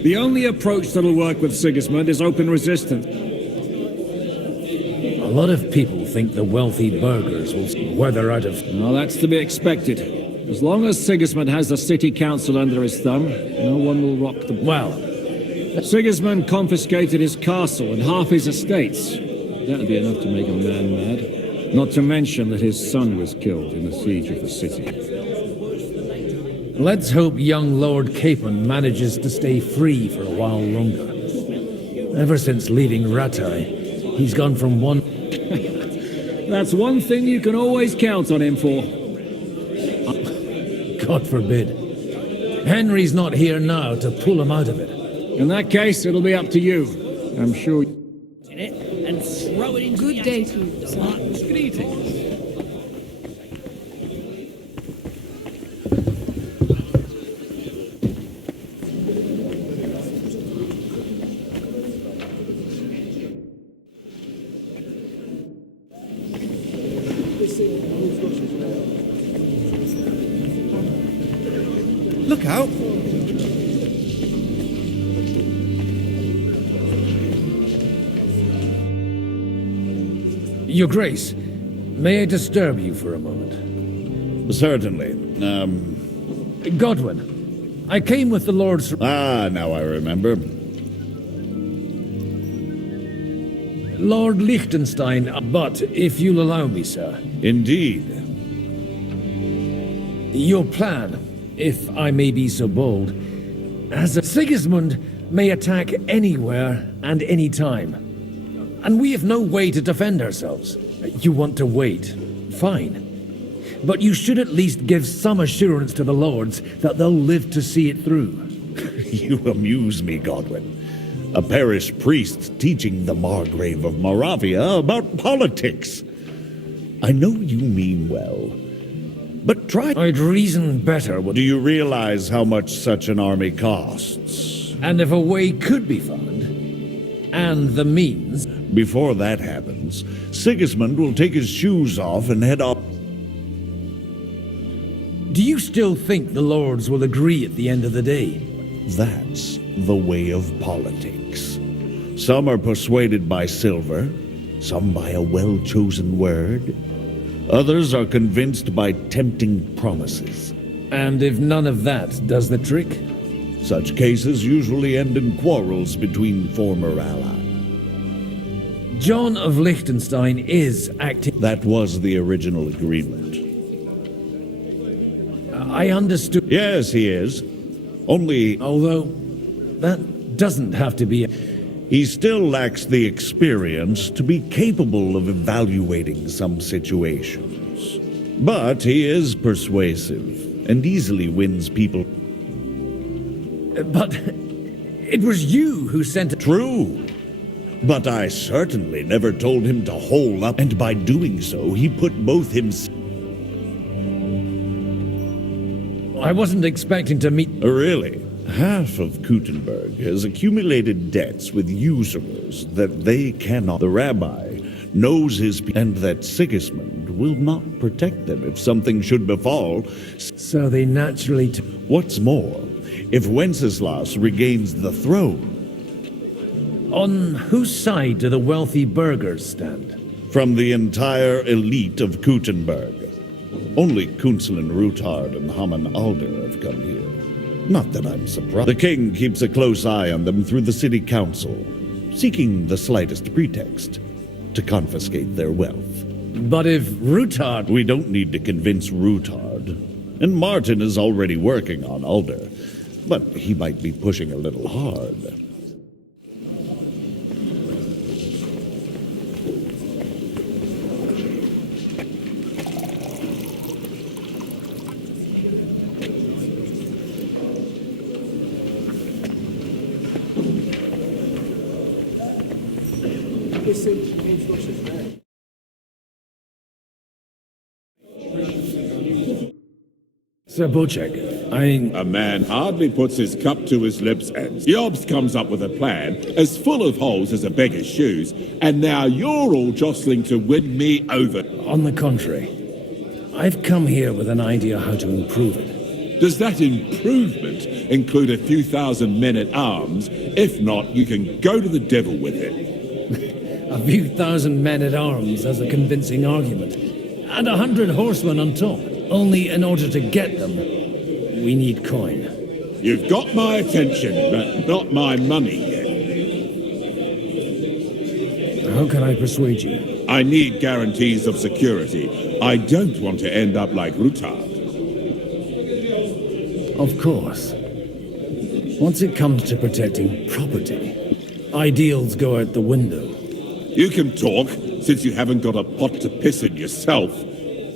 The only approach that'll work with Sigismund is open resistance. A lot of people think the wealthy burghers will weather out of... Well, that's to be expected. As long as Sigismund has the city council under his thumb, no one will rock the... Well... Sigismund confiscated his castle and half his estates. That'd be enough to make a man mad. Not to mention that his son was killed in the siege of the city. Let's hope young Lord Capon manages to stay free for a while longer. Ever since leaving Rattay, he's gone from one... That's one thing you can always count on him for. God forbid. Henry's not here now to pull him out of it. In that case, it'll be up to you. I'm sure... And throw it into Good day to you, sir. Greetings. Look out! Your Grace, may I disturb you for a moment? Certainly. Godwin, I came with the Lord's... Ah, now I remember. Lord Liechtenstein, but if you'll allow me, sir. Indeed. Your plan, if I may be so bold, as a Sigismund may attack anywhere and any time. And we have no way to defend ourselves. You want to wait. Fine. But you should at least give some assurance to the lords that they'll live to see it through. You amuse me, Godwin. A parish priest teaching the Margrave of Moravia about politics. I know you mean well, but try... I'd reason better with... Do you realize how much such an army costs? And if a way could be found, and the means... Before that happens, Sigismund will take his shoes off and head off. Do you still think the lords will agree at the end of the day? That's the way of politics. Some are persuaded by silver, some by a well-chosen word. Others are convinced by tempting promises. And if none of that does the trick? Such cases usually end in quarrels between former allies. John of Liechtenstein is acting... That was the original agreement. I understood... Yes, he is. Only... Although, that doesn't have to be... He still lacks the experience to be capable of evaluating some situations. But he is persuasive and easily wins people. But it was you who sent... True. But I certainly never told him to hole up, and by doing so, he put both himself... I wasn't expecting to meet... Really? Half of Kuttenberg has accumulated debts with usurers that they cannot... The rabbi knows his... and that Sigismund will not protect them if something should befall. So they naturally... What's more, if Wenceslas regains the throne... On whose side do the wealthy burghers stand? From the entire elite of Kuttenberg. Only Kunzelin Ruthard and Haman Alder have come here. Not that I'm surprised. The king keeps a close eye on them through the city council, seeking the slightest pretext to confiscate their wealth. But if Ruthard... We don't need to convince Ruthard. And Martin is already working on Alder. But he might be pushing a little hard. Sir Bocek, A man hardly puts his cup to his lips and Jobst comes up with a plan as full of holes as a beggar's shoes, and now you're all jostling to win me over. On the contrary, I've come here with an idea how to improve it. Does that improvement include a few thousand men-at-arms? If not, you can go to the devil with it. A few thousand men-at-arms as a convincing argument, and 100 horsemen on top. Only in order to get them, we need coin. You've got my attention, but not my money yet. How can I persuade you? I need guarantees of security. I don't want to end up like Ruthard. Of course. Once it comes to protecting property, ideals go out the window. You can talk, since you haven't got a pot to piss in yourself.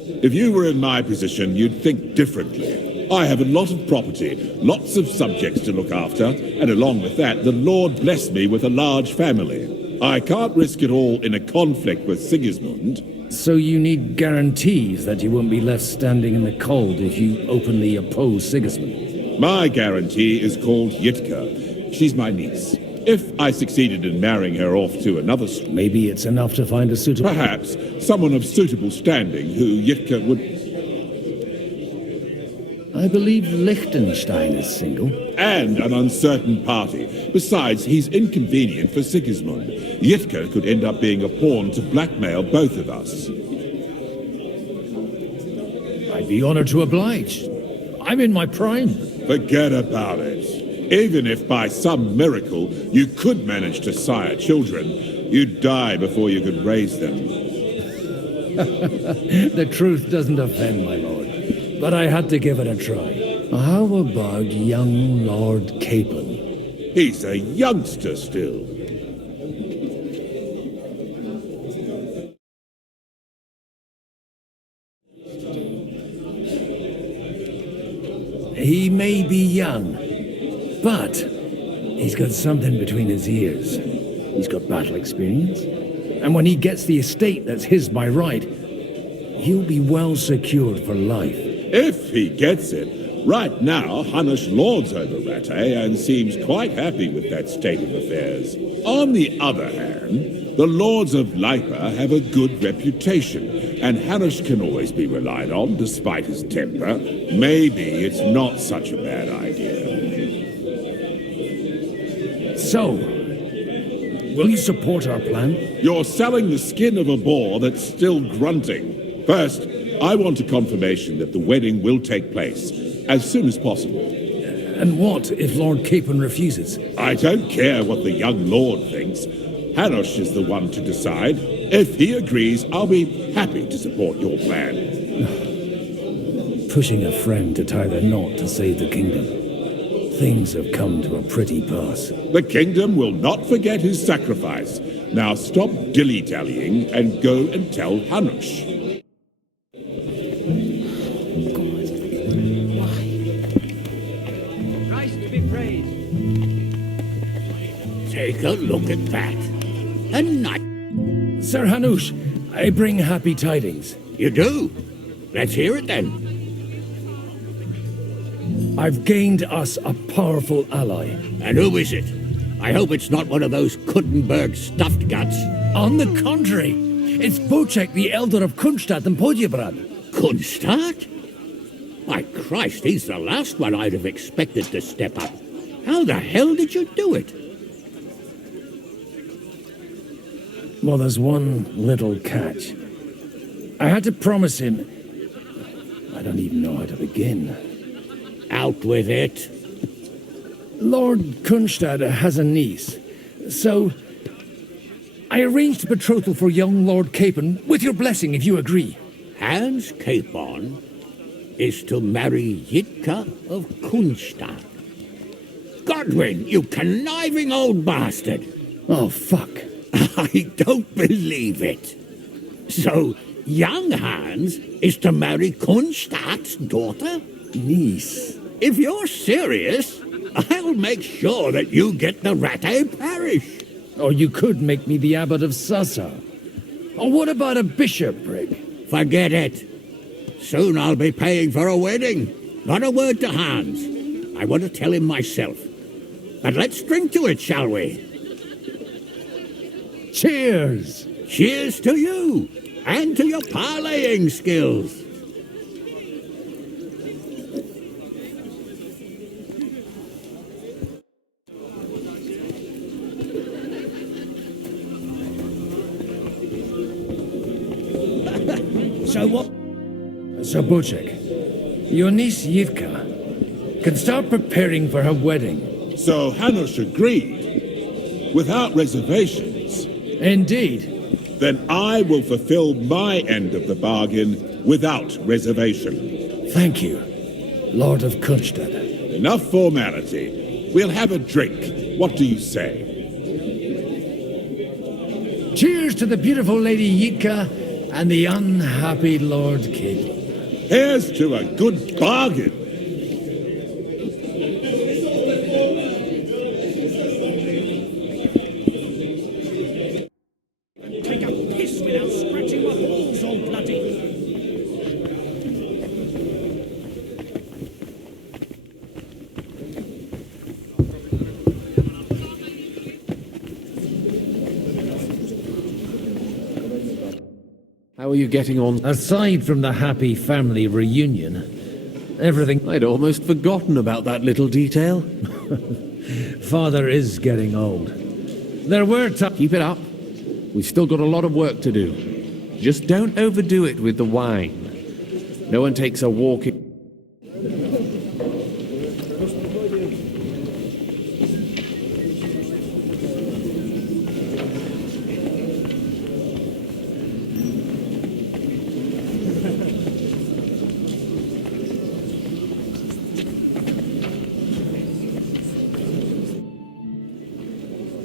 If you were in my position, you'd think differently. I have a lot of property, lots of subjects to look after, and along with that, the Lord blessed me with a large family. I can't risk it all in a conflict with Sigismund. So you need guarantees that you won't be left standing in the cold if you openly oppose Sigismund. My guarantee is called Yitka. She's my niece. If I succeeded in marrying her off to another... Maybe it's enough to find a suitable... Perhaps someone of suitable standing who Yitka would... I believe Liechtenstein is single. And an uncertain party. Besides, he's inconvenient for Sigismund. Yitka could end up being a pawn to blackmail both of us. I'd be honored to oblige. I'm in my prime. Forget about it. Even if by some miracle you could manage to sire children, you'd die before you could raise them. The truth doesn't offend, my lord. But I had to give it a try. How about young Lord Capon? He's a youngster still. He may be young, but he's got something between his ears. He's got battle experience. And when he gets the estate that's his by right, he'll be well secured for life. If he gets it. Right now, Hanush lords over Rattay and seems quite happy with that state of affairs. On the other hand, the lords of Lipa have a good reputation, and Hanush can always be relied on despite his temper. Maybe it's not such a bad idea. So, will you support our plan? You're selling the skin of a boar that's still grunting. First, I want a confirmation that the wedding will take place as soon as possible. And what if Lord Capon refuses? I don't care what the young lord thinks. Hanush is the one to decide. If he agrees, I'll be happy to support your plan. Pushing a friend to tie the knot to save the kingdom. Things have come to a pretty pass. The kingdom will not forget his sacrifice. Now stop dilly-dallying and go and tell Hanush. Take a look at that. A knight. Sir Hanush, I bring happy tidings. You do? Let's hear it then. I've gained us a powerful ally. And who is it? I hope it's not one of those Kuttenberg stuffed guts. On the contrary, it's Bocek, the elder of Kunstadt and Podjebrad. Kunstadt? My Christ, he's the last one I'd have expected to step up. How the hell did you do it? Well, there's one little catch. I had to promise him... I don't even know how to begin. Out with it. Lord Kunstadt has a niece, so I arranged a betrothal for young Lord Capon, with your blessing, if you agree. Hans Capon is to marry Yitka of Kunstadt. Godwin, you conniving old bastard! Oh, fuck. I don't believe it. So, young Hans is to marry Kunstadt's daughter? Niece. If you're serious, I'll make sure that you get the Rattay parish. Or you could make me the abbot of Sassa. Or what about a bishopric? Forget it. Soon I'll be paying for a wedding. Not a word to Hans. I want to tell him myself. But let's drink to it, shall we? Cheers! Cheers to you, and to your parlaying skills. So what? So Bocek, your niece Yivka can start preparing for her wedding. So Hanush agreed, without reservations. Indeed. Then I will fulfill my end of the bargain without reservation. Thank you, Lord of Kunstadt. Enough formality. We'll have a drink. What do you say? Cheers to the beautiful Lady Yitka and the unhappy Lord Capon. Here's to a good bargain. Take a piss without scratching my balls, old bloody. How are you getting on? Aside from the happy family reunion, Everything. I'd almost forgotten about that little detail. Father is getting old. There were times. Keep it up. We've still got a lot of work to do. Just don't overdo it with the wine. No one takes a walk in...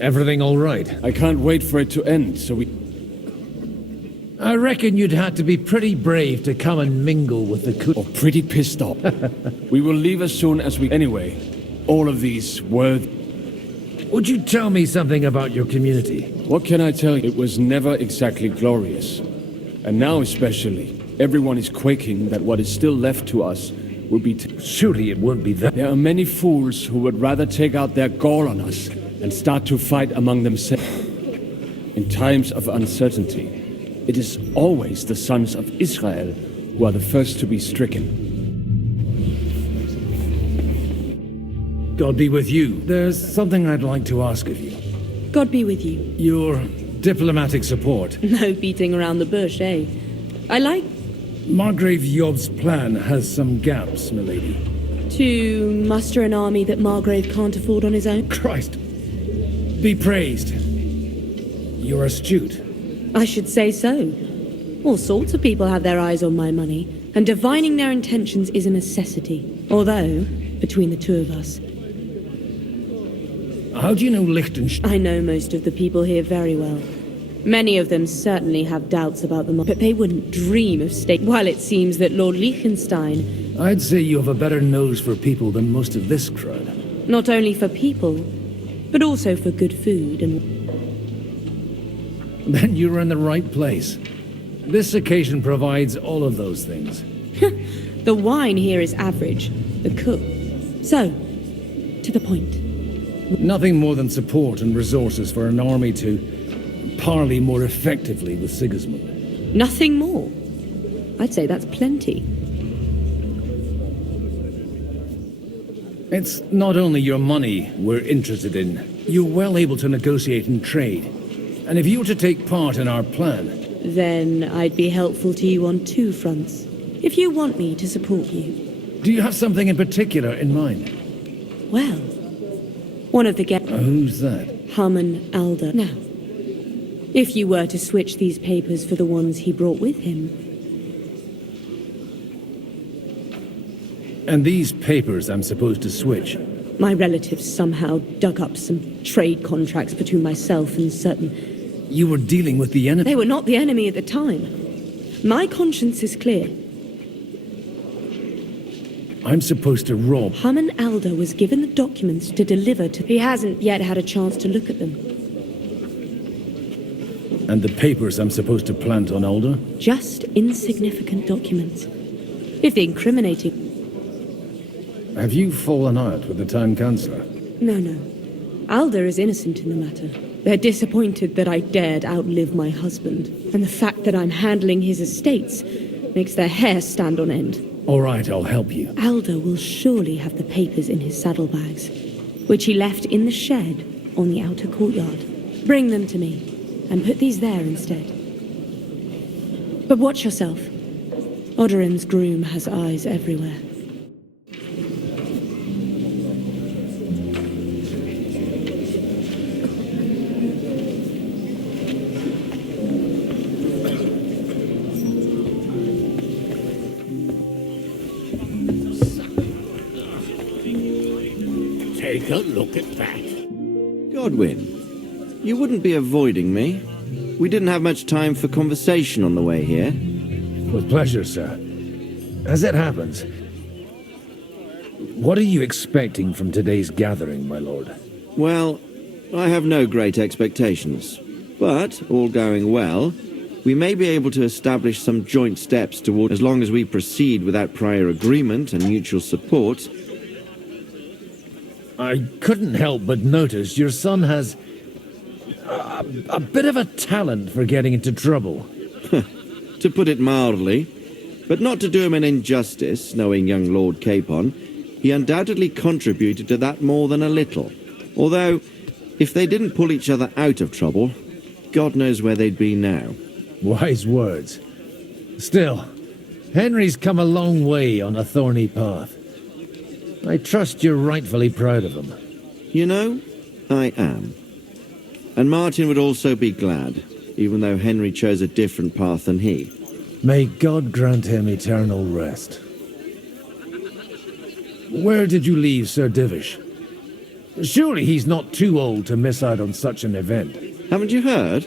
Everything all right? I can't wait for it to end, so we... I reckon you'd have to be pretty brave to come and mingle with the Or pretty pissed off. We will leave as soon as we... Anyway, all of these were... Would you tell me something about your community? What can I tell you? It was never exactly glorious. And now especially, everyone is quaking that what is still left to us will be... Surely it won't be that. There are many fools who would rather take out their gall on us and start to fight among themselves. In times of uncertainty, it is always the sons of Israel who are the first to be stricken. God be with you. There's something I'd like to ask of you. God be with you. Your diplomatic support. No beating around the bush, eh? I like... Margrave Jobst's plan has some gaps, milady. To muster an army that Margrave can't afford on his own? Christ. Be praised. You're astute. I should say so. All sorts of people have their eyes on my money, and divining their intentions is a necessity. Although, between the two of us... How do you know Liechtenstein? I know most of the people here very well. Many of them certainly have doubts about them, but they wouldn't dream of staying. While it seems that Lord Liechtenstein... I'd say you have a better nose for people than most of this crowd. Not only for people, but also for good food and... Then you're in the right place. This occasion provides all of those things. The wine here is average. The cook. So, to the point. Nothing more than support and resources for an army to parley more effectively with Sigismund. Nothing more. I'd say that's plenty. It's not only your money we're interested in. You're well able to negotiate and trade. And if you were to take part in our plan... Then I'd be helpful to you on two fronts. If you want me to support you. Do you have something in particular in mind? Well, one of the who's that? Haman Alder. Now, if you were to switch these papers for the ones he brought with him... And these papers I'm supposed to switch? My relatives somehow dug up some trade contracts between myself and certain... You were dealing with the enemy? They were not the enemy at the time. My conscience is clear. I'm supposed to rob... Haman Alder was given the documents to deliver to... He hasn't yet had a chance to look at them. And the papers I'm supposed to plant on Alder? Just insignificant documents. If the incriminating... Have you fallen out with the town councillor? No. Alder is innocent in the matter. They're disappointed that I dared outlive my husband, and the fact that I'm handling his estates makes their hair stand on end. All right, I'll help you. Alder will surely have the papers in his saddlebags, which he left in the shed on the outer courtyard. Bring them to me, and put these there instead. But watch yourself. Odorim's groom has eyes everywhere. Take a look at that. Godwin, you wouldn't be avoiding me. We didn't have much time for conversation on the way here. With pleasure, sir. As it happens, what are you expecting from today's gathering, my lord? Well, I have no great expectations. But, all going well, we may be able to establish some joint steps toward... As long as we proceed without prior agreement and mutual support... I couldn't help but notice your son has a bit of a talent for getting into trouble. To put it mildly, But not to do him an injustice, knowing young Lord Capon, he undoubtedly contributed to that more than a little. Although, if they didn't pull each other out of trouble, God knows where they'd be now. Wise words. Still, Henry's come a long way on a thorny path. I trust you're rightfully proud of him. You know, I am. And Martin would also be glad, even though Henry chose a different path than he. May God grant him eternal rest. Where did you leave Sir Divish? Surely he's not too old to miss out on such an event. Haven't you heard?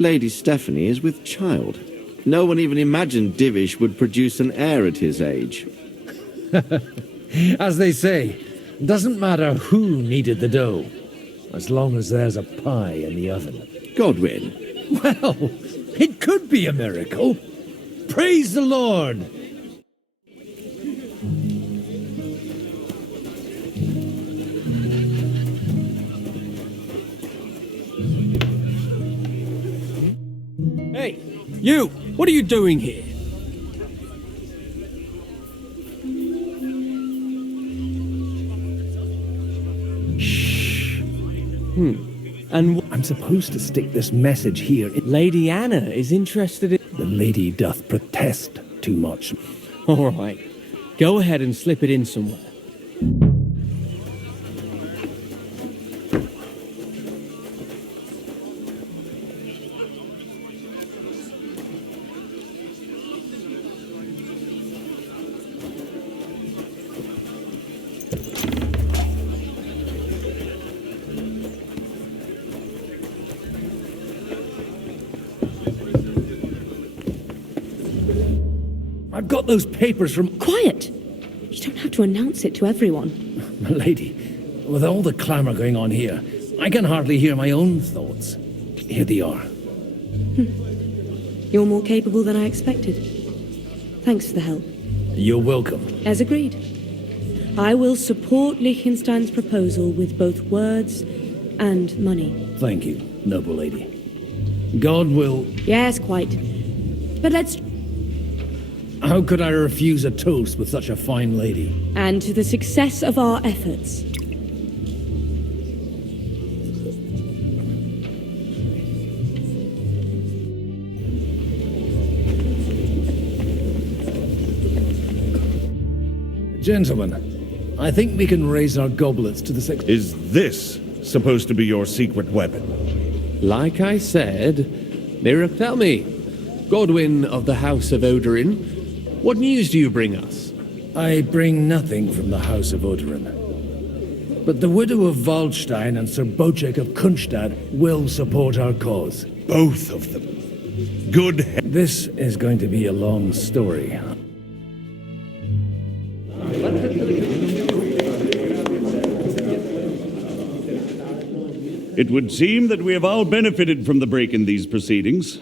Lady Stephanie is with child. No one even imagined Divish would produce an heir at his age. As they say, doesn't matter who kneaded the dough, as long as there's a pie in the oven. Godwin. Well, it could be a miracle. Praise the Lord! Hey, you! What are you doing here? And I'm supposed to stick this message here. Lady Anna is interested in... The lady doth protest too much. All right. Go ahead and slip it in somewhere. I've got those papers from... Quiet! You don't have to announce it to everyone. My lady, with all the clamour going on here, I can hardly hear my own thoughts. Here they are. You're more capable than I expected. Thanks for the help. You're welcome. As agreed. I will support Liechtenstein's proposal with both words and money. Thank you, noble lady. God will... Yes, quite. But let's... How could I refuse a toast with such a fine lady? And to the success of our efforts. Gentlemen, I think we can raise our goblets to the success... Is this supposed to be your secret weapon? Like I said, Mira, tell me, Godwin of the House of Odorin, what news do you bring us? I bring nothing from the House of Odorin. But the widow of Waldstein and Sir Bocek of Kunstad will support our cause. Both of them. Good. This is going to be a long story. It would seem that we have all benefited from the break in these proceedings.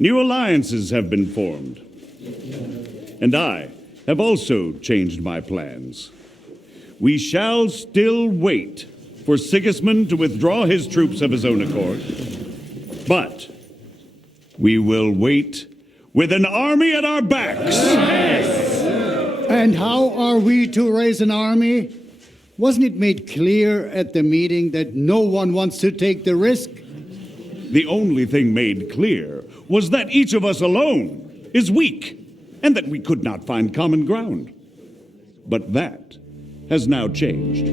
New alliances have been formed. And I have also changed my plans. We shall still wait for Sigismund to withdraw his troops of his own accord. But we will wait with an army at our backs. And how are we to raise an army? Wasn't it made clear at the meeting that no one wants to take the risk? The only thing made clear was that each of us alone is weak, and that we could not find common ground. But that has now changed.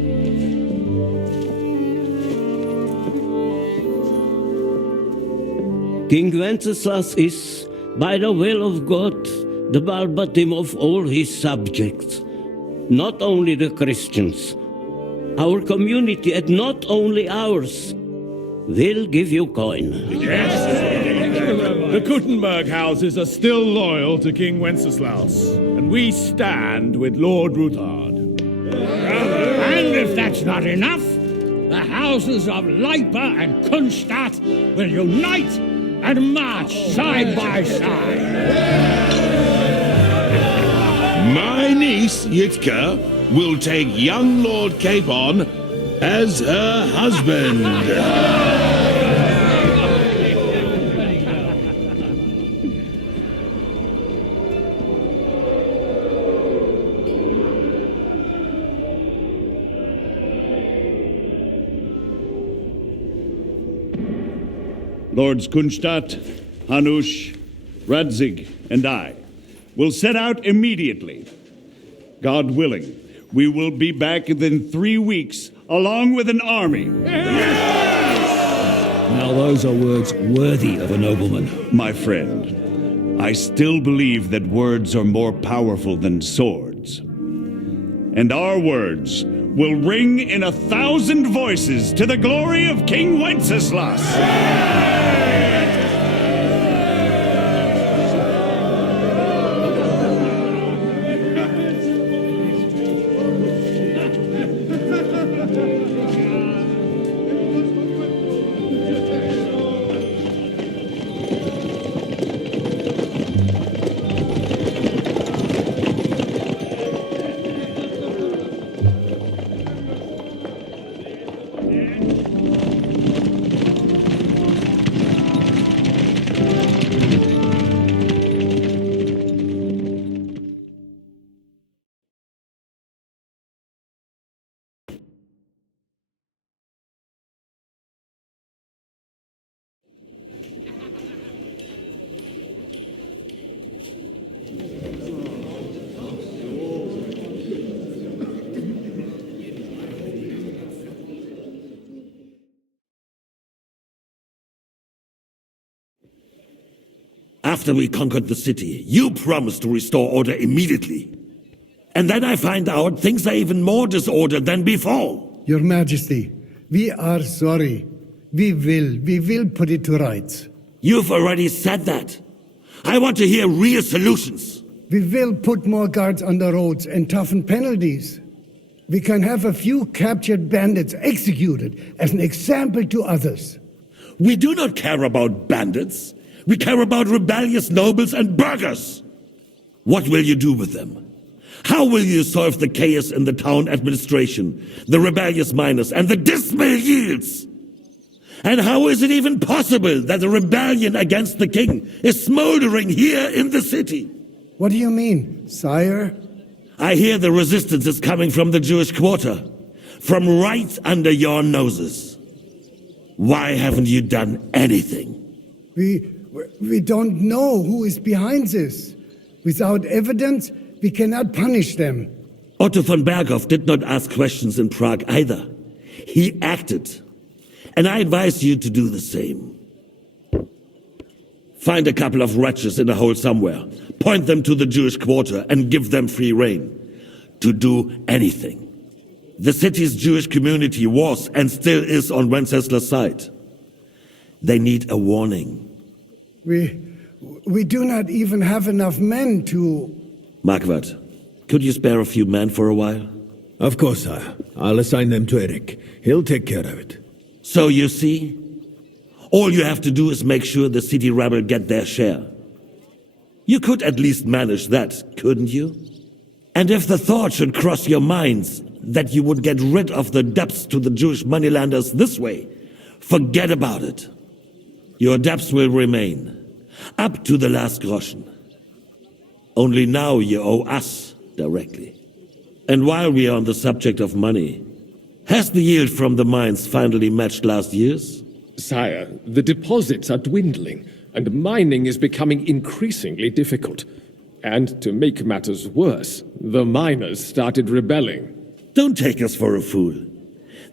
King Wenceslas is, by the will of God, the Balbatim of all his subjects, not only the Christians. Our community, and not only ours, will give you coin. The Kuttenberg houses are still loyal to King Wenceslas, and we stand with Lord Ruthard. And if that's not enough, the houses of Leipa and Kunstadt will unite and march side by side. My niece, Yitka, will take young Lord Capon as her husband. Lords Kunstadt, Hanush, Radzig, and I will set out immediately. God willing, we will be back within 3 weeks, along with an army. Now those are words worthy of a nobleman. My friend, I still believe that words are more powerful than swords. And our words will ring in 1,000 voices to the glory of King Wenceslas. After we conquered the city, you promised to restore order immediately. And then I find out things are even more disordered than before. Your Majesty, we are sorry. We will put it to rights. You've already said that. I want to hear real solutions. We will put more guards on the roads and toughen penalties. We can have a few captured bandits executed as an example to others. We do not care about bandits. We care about rebellious nobles and burghers. What will you do with them? How will you solve the chaos in the town administration, the rebellious miners, and the dismal yields? And how is it even possible that a rebellion against the king is smoldering here in the city? What do you mean, sire? I hear the resistance is coming from the Jewish quarter, from right under your noses. Why haven't you done anything? We don't know who is behind this. Without evidence, we cannot punish them. Otto von Berghoff did not ask questions in Prague either. He acted. And I advise you to do the same. Find a couple of wretches in a hole somewhere, point them to the Jewish quarter, and give them free rein to do anything. The city's Jewish community was and still is on Wenceslas' side. They need a warning. We do not even have enough men to... Marquardt, could you spare a few men for a while? Of course, sire. I'll assign them to Eric. He'll take care of it. So you see, all you have to do is make sure the city rabble get their share. You could at least manage that, couldn't you? And if the thought should cross your minds that you would get rid of the debts to the Jewish moneylenders this way, forget about it. Your debts will remain, up to the last groschen. Only now you owe us directly. And while we are on the subject of money, has the yield from the mines finally matched last year's? Sire, the deposits are dwindling, and mining is becoming increasingly difficult. And to make matters worse, the miners started rebelling. Don't take us for a fool.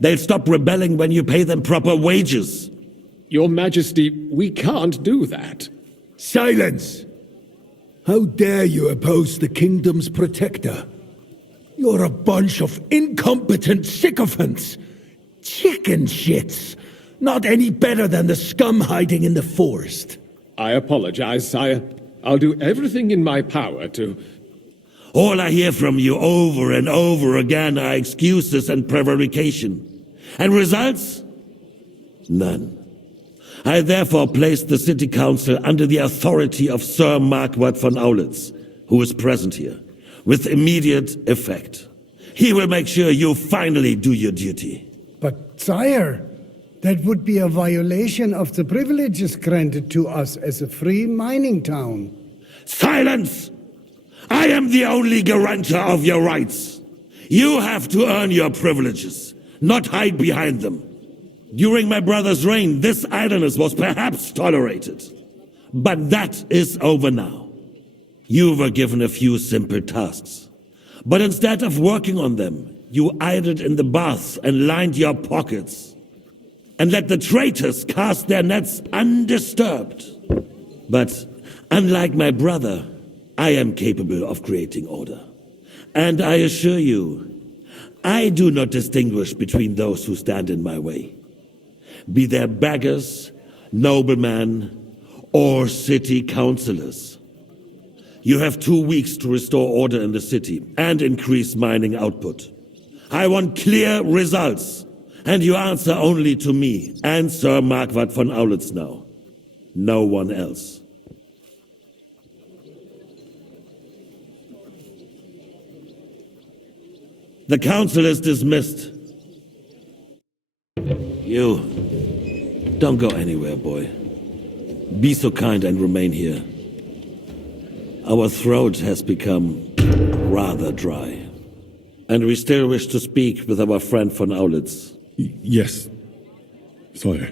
They'll stop rebelling when you pay them proper wages. Your Majesty, we can't do that. Silence! How dare you oppose the kingdom's protector? You're a bunch of incompetent sycophants. Chicken shits. Not any better than the scum hiding in the forest. I apologize, sire. I'll do everything in my power to... All I hear from you over and over again are excuses and prevarication. And results? None. I therefore placed the city council under the authority of Sir Marquardt von Aulitz, who is present here, with immediate effect. He will make sure you finally do your duty. But, sire, that would be a violation of the privileges granted to us as a free mining town. Silence! I am the only guarantor of your rights. You have to earn your privileges, not hide behind them. During my brother's reign, this idleness was perhaps tolerated. But that is over now. You were given a few simple tasks. But instead of working on them, you idled in the baths and lined your pockets. And let the traitors cast their nets undisturbed. But unlike my brother, I am capable of creating order. And I assure you, I do not distinguish between those who stand in my way. Be they beggars, noblemen, or city councillors. You have 2 weeks to restore order in the city and increase mining output. I want clear results, and you answer only to me and Sir Marquardt von Aulitz now. No one else. The council is dismissed. You, don't go anywhere, boy. Be so kind and remain here. Our throat has become rather dry. And we still wish to speak with our friend von Aulitz. Yes, sire.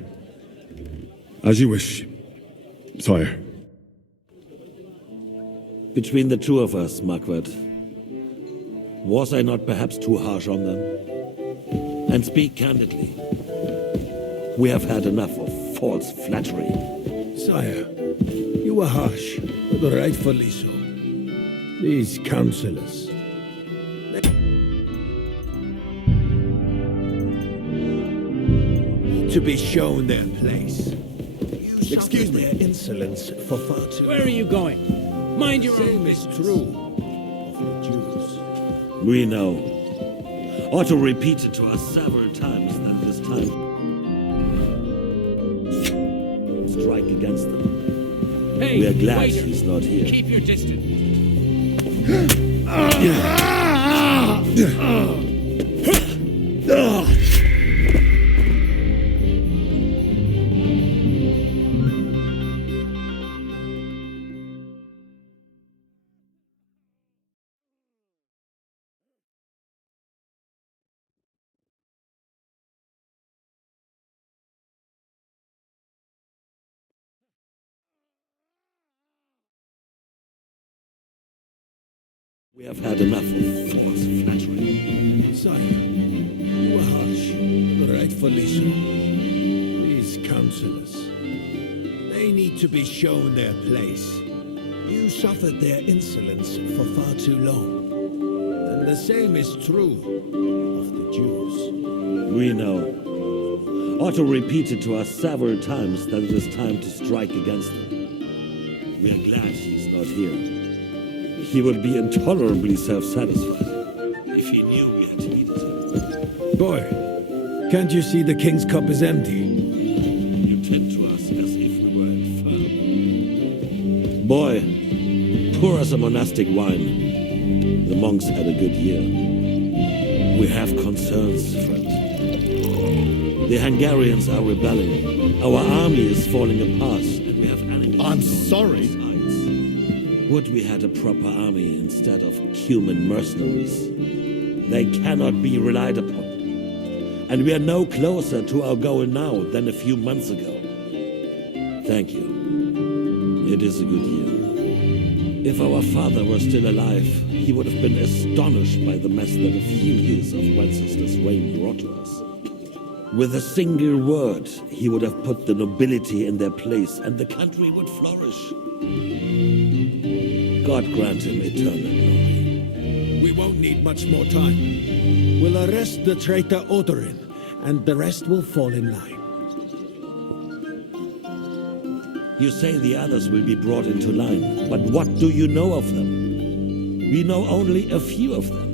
As you wish, sire. Between the two of us, Marquardt, was I not perhaps too harsh on them? And speak candidly. We have had enough of false flattery. Sire, you were harsh, but rightfully so. These councillors. Need to be shown their place. Excuse me. Their insolence for far too. Where are you going? Mind your Same is true of the Jews. We know. Otto repeated to us several times that this time strike against them. Hey, we are glad waiter. he's not here. Keep your distance. We have had enough of false flattery. Sire, you were harsh, but rightfully so. These councillors. They need to be shown their place. You suffered their insolence for far too long. And the same is true of the Jews. We know. Otto repeated to us several times that it is time to strike against them. We are glad he's not here. He would be intolerably self-satisfied if he knew we had defeated him. Boy, can't you see the king's cup is empty? You tend to us as if we were infirm. Boy, pour us a monastic wine. The monks had a good year. We have concerns, friend. The Hungarians are rebelling. Our army is falling apart, and we have enemies. I'm sorry. Would we had a proper army instead of human mercenaries. They cannot be relied upon. And we are no closer to our goal now than a few months ago. Thank you. It is a good year. If our father were still alive, he would have been astonished by the mess that a few years of Wenceslas' reign brought to us. With a single word, he would have put the nobility in their place, and the country would flourish. God grant him eternal glory. We won't need much more time. We'll arrest the traitor Odorin, and the rest will fall in line. You say the others will be brought into line, but what do you know of them? We know only a few of them.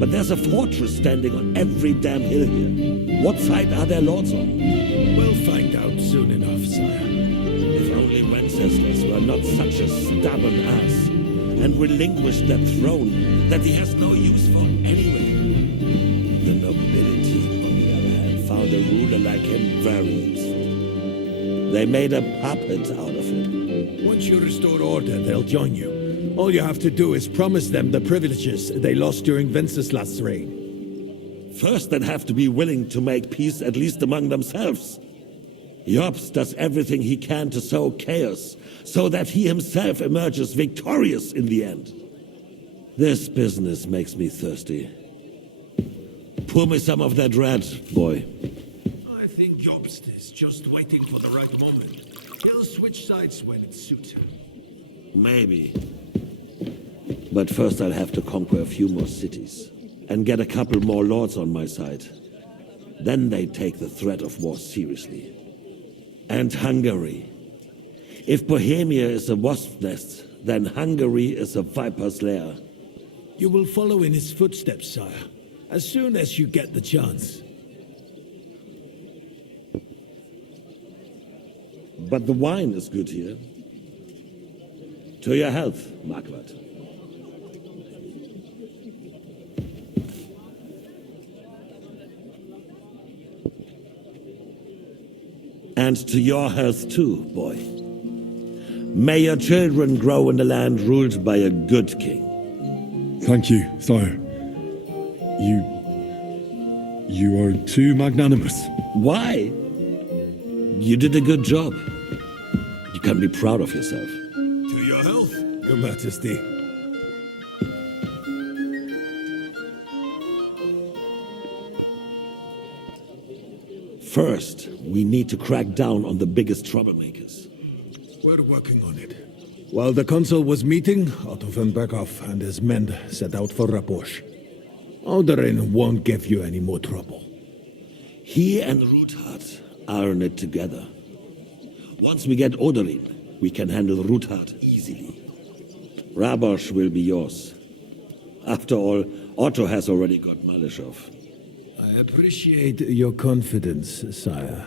But there's a fortress standing on every damn hill here. What side are their lords on? We'll find out soon enough, sire. If only Wenceslas were not such a stubborn ass, and relinquished that throne that he has no use for anyway. The nobility, on the other hand, found a ruler like him very useful. They made a puppet out of him. Once you restore order, they'll join you. All you have to do is promise them the privileges they lost during Wenceslas' reign. First, they'd have to be willing to make peace, at least among themselves. Jobst does everything he can to sow chaos, so that he himself emerges victorious in the end. This business makes me thirsty. Pour me some of that red, boy. I think Jobst is just waiting for the right moment. He'll switch sides when it suits him. Maybe. But first I'll have to conquer a few more cities, and get a couple more lords on my side. Then they take the threat of war seriously. And Hungary. If Bohemia is a wasp's nest, then Hungary is a viper's lair. You will follow in his footsteps, sire, as soon as you get the chance. But the wine is good here. To your health, Marquardt. And to your health too, boy. May your children grow in a land ruled by a good king. Thank you, sire. You are too magnanimous. Why? You did a good job. You can be proud of yourself. To your health, Your Majesty. First, we need to crack down on the biggest troublemakers. We're working on it. While the consul was meeting, Otto von Berghoff and his men set out for Raposh. Alderin won't give you any more trouble. He and Ruthard are in it together. Once we get Oderin, we can handle Ruthard easily. Rabosh will be yours. After all, Otto has already got Malishov. I appreciate your confidence, sire.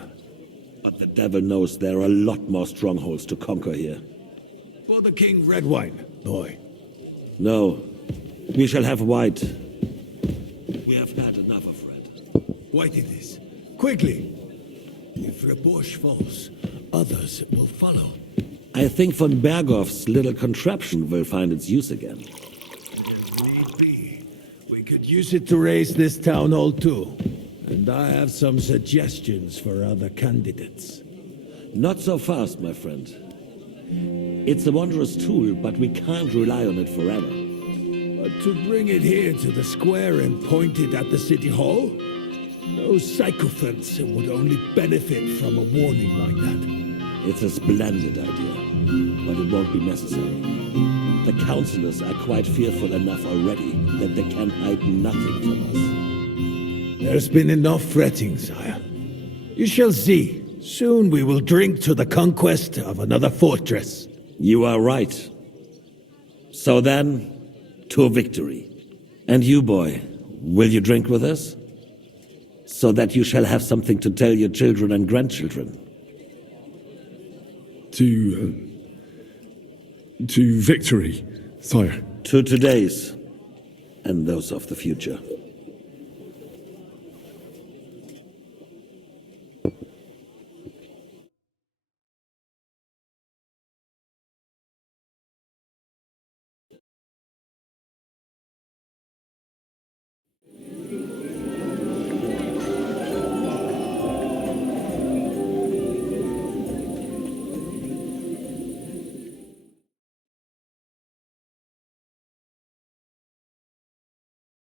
But the devil knows there are a lot more strongholds to conquer here. For the king, red wine, boy. No, we shall have white. We have had enough of red. White it is. Quickly! If Raposh falls, others will follow. I think von Berghoff's little contraption will find its use again. If need be, we could use it to raise this town hall too. And I have some suggestions for other candidates. Not so fast, my friend. It's a wondrous tool, but we can't rely on it forever. But to bring it here to the square and point it at the city hall? Those sycophants would only benefit from a warning like that. It's a splendid idea, but it won't be necessary. The councillors are quite fearful enough already that they can hide nothing from us. There's been enough fretting, sire. You shall see. Soon we will drink to the conquest of another fortress. You are right. So then, to victory. And you, boy, will you drink with us? So that you shall have something to tell your children and grandchildren. To victory, sire. To today's, and those of the future.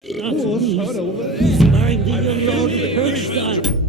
Nein, die Lord Hirschstein.